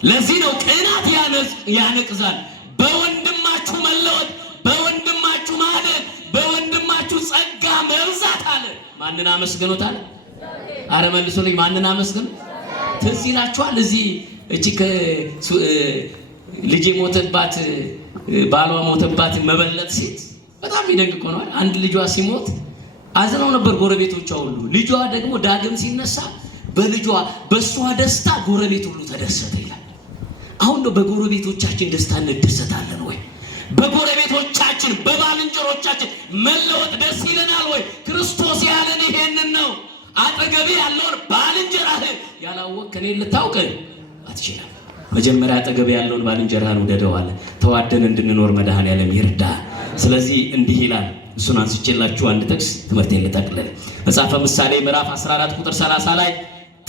ለዚህ ነው ቅናት ያነቅዛል። በወንድማችሁ መለወጥ፣ በወንድማችሁ ማደግ፣ በወንድማችሁ ጸጋ መብዛት አለ። ማንን አመስግኑት አለ? አረ መልሱልኝ፣ ማንን አመስግኑ? ትዝ ይላችኋል እዚህ ልጅ ሞተባት፣ ባሏ ሞተባት መበለት ሴት በጣም ይደንቅ ነው። አንድ ልጇ ሲሞት አዝነው ነበር ጎረቤቶቿ ሁሉ። ልጇ ደግሞ ዳግም ሲነሳ በእሷ ደስታ ጎረቤት ሁሉ ተደሰተ ይላል። አሁን ነው በጎረቤቶቻችን ደስታ እንደሰታለን ወይ? በጎረቤቶቻችን በባልንጀሮቻችን መለወጥ ደስ ይለናል ወይ? ክርስቶስ ያለን ይሄንን ነው። አጠገቤ ያለውን ባልንጀራህ ያላወቅህ እኔን ልታውቅ አትችልም። መጀመሪያ አጠገቤ ያለውን ባልንጀራህን ውደደው አለ። ተዋደን እንድንኖር መድኃኔዓለም ይርዳ። ስለዚህ እንዲህ ይላል። እሱን አንስቼላችሁ አንድ ጥቅስ ትምህርቴን ልጠቅልል። መጽሐፈ ምሳሌ ምዕራፍ 14 ቁጥር 30 ላይ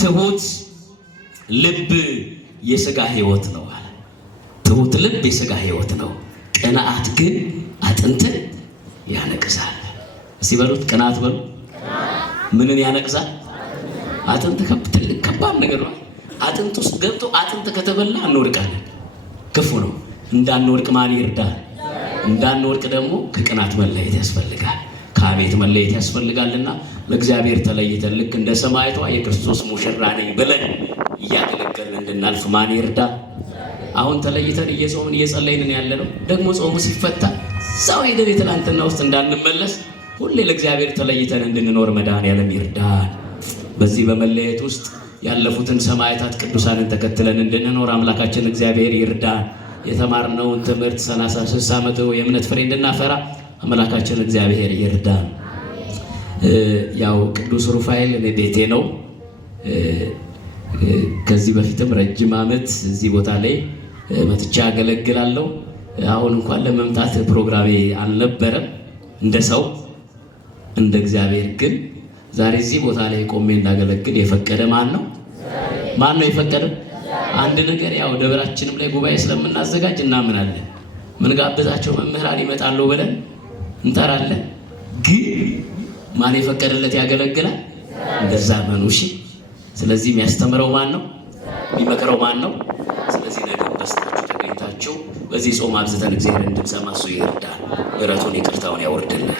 ትሁት ልብ የሥጋ ሕይወት ነው አለ። ትሁት ልብ የሥጋ ሕይወት ነው፣ ቅንዓት ግን አጥንትን ያነቅዛል። እስቲ በሉት፣ ቅንዓት በሉ። ምንን ያነቅዛል? አጥንት። ትልቅ ከባድ ነገር ነው። አጥንት ውስጥ ገብቶ አጥንት ከተበላ እንወድቃለን። ክፉ ነው። እንዳንወድቅ ማን ይርዳል? እንዳንወድቅ ደግሞ ከቅናት መለየት ያስፈልጋል፣ ከሐሜት መለየት ያስፈልጋልና ለእግዚአብሔር ተለይተን ልክ እንደ ሰማዕቷ የክርስቶስ ሙሽራ ነኝ ብለን እያገለገልን እንድናልፍ ማን ይርዳል? አሁን ተለይተን እየጾምን እየጸለይን ያለነው ደግሞ ጾሙ ሲፈታ ሰው ሄደን የትላንትና ውስጥ እንዳንመለስ ሁሌ ለእግዚአብሔር ተለይተን እንድንኖር መድኃኔዓለም ይርዳል። በዚህ በመለየት ውስጥ ያለፉትን ሰማዕታት ቅዱሳንን ተከትለን እንድንኖር አምላካችን እግዚአብሔር ይርዳል። የተማርነውን ትምህርት 30-60 ዓመት የእምነት ፍሬ እንድናፈራ አምላካችን እግዚአብሔር ይርዳል። ያው ቅዱስ ሩፋኤል ቤቴ ነው። ከዚህ በፊትም ረጅም ዓመት እዚህ ቦታ ላይ መጥቻ አገለግላለሁ። አሁን እንኳን ለመምጣት ፕሮግራሜ አልነበረም እንደ ሰው እንደ እግዚአብሔር ግን ዛሬ እዚህ ቦታ ላይ ቆሜ እንዳገለግል የፈቀደ ማን ነው? ማን ነው የፈቀደው? አንድ ነገር ያው ደብራችንም ላይ ጉባኤ ስለምናዘጋጅ እናምናለን። ምን ጋብዛቸው መምህራን ይመጣሉ ብለን እንጠራለን። ግን ማን የፈቀደለት ያገለግላል? እንደዛ መኑ። እሺ፣ ስለዚህ የሚያስተምረው ማን ነው? የሚመክረው ማን ነው? ስለዚህ ነገር በስታችሁ ተገኝታችሁ በዚህ ጾም አብዝተን እግዚአብሔር እንድንሰማ እሱ ይርዳል። ምሕረቱን ይቅርታውን ያወርድልን።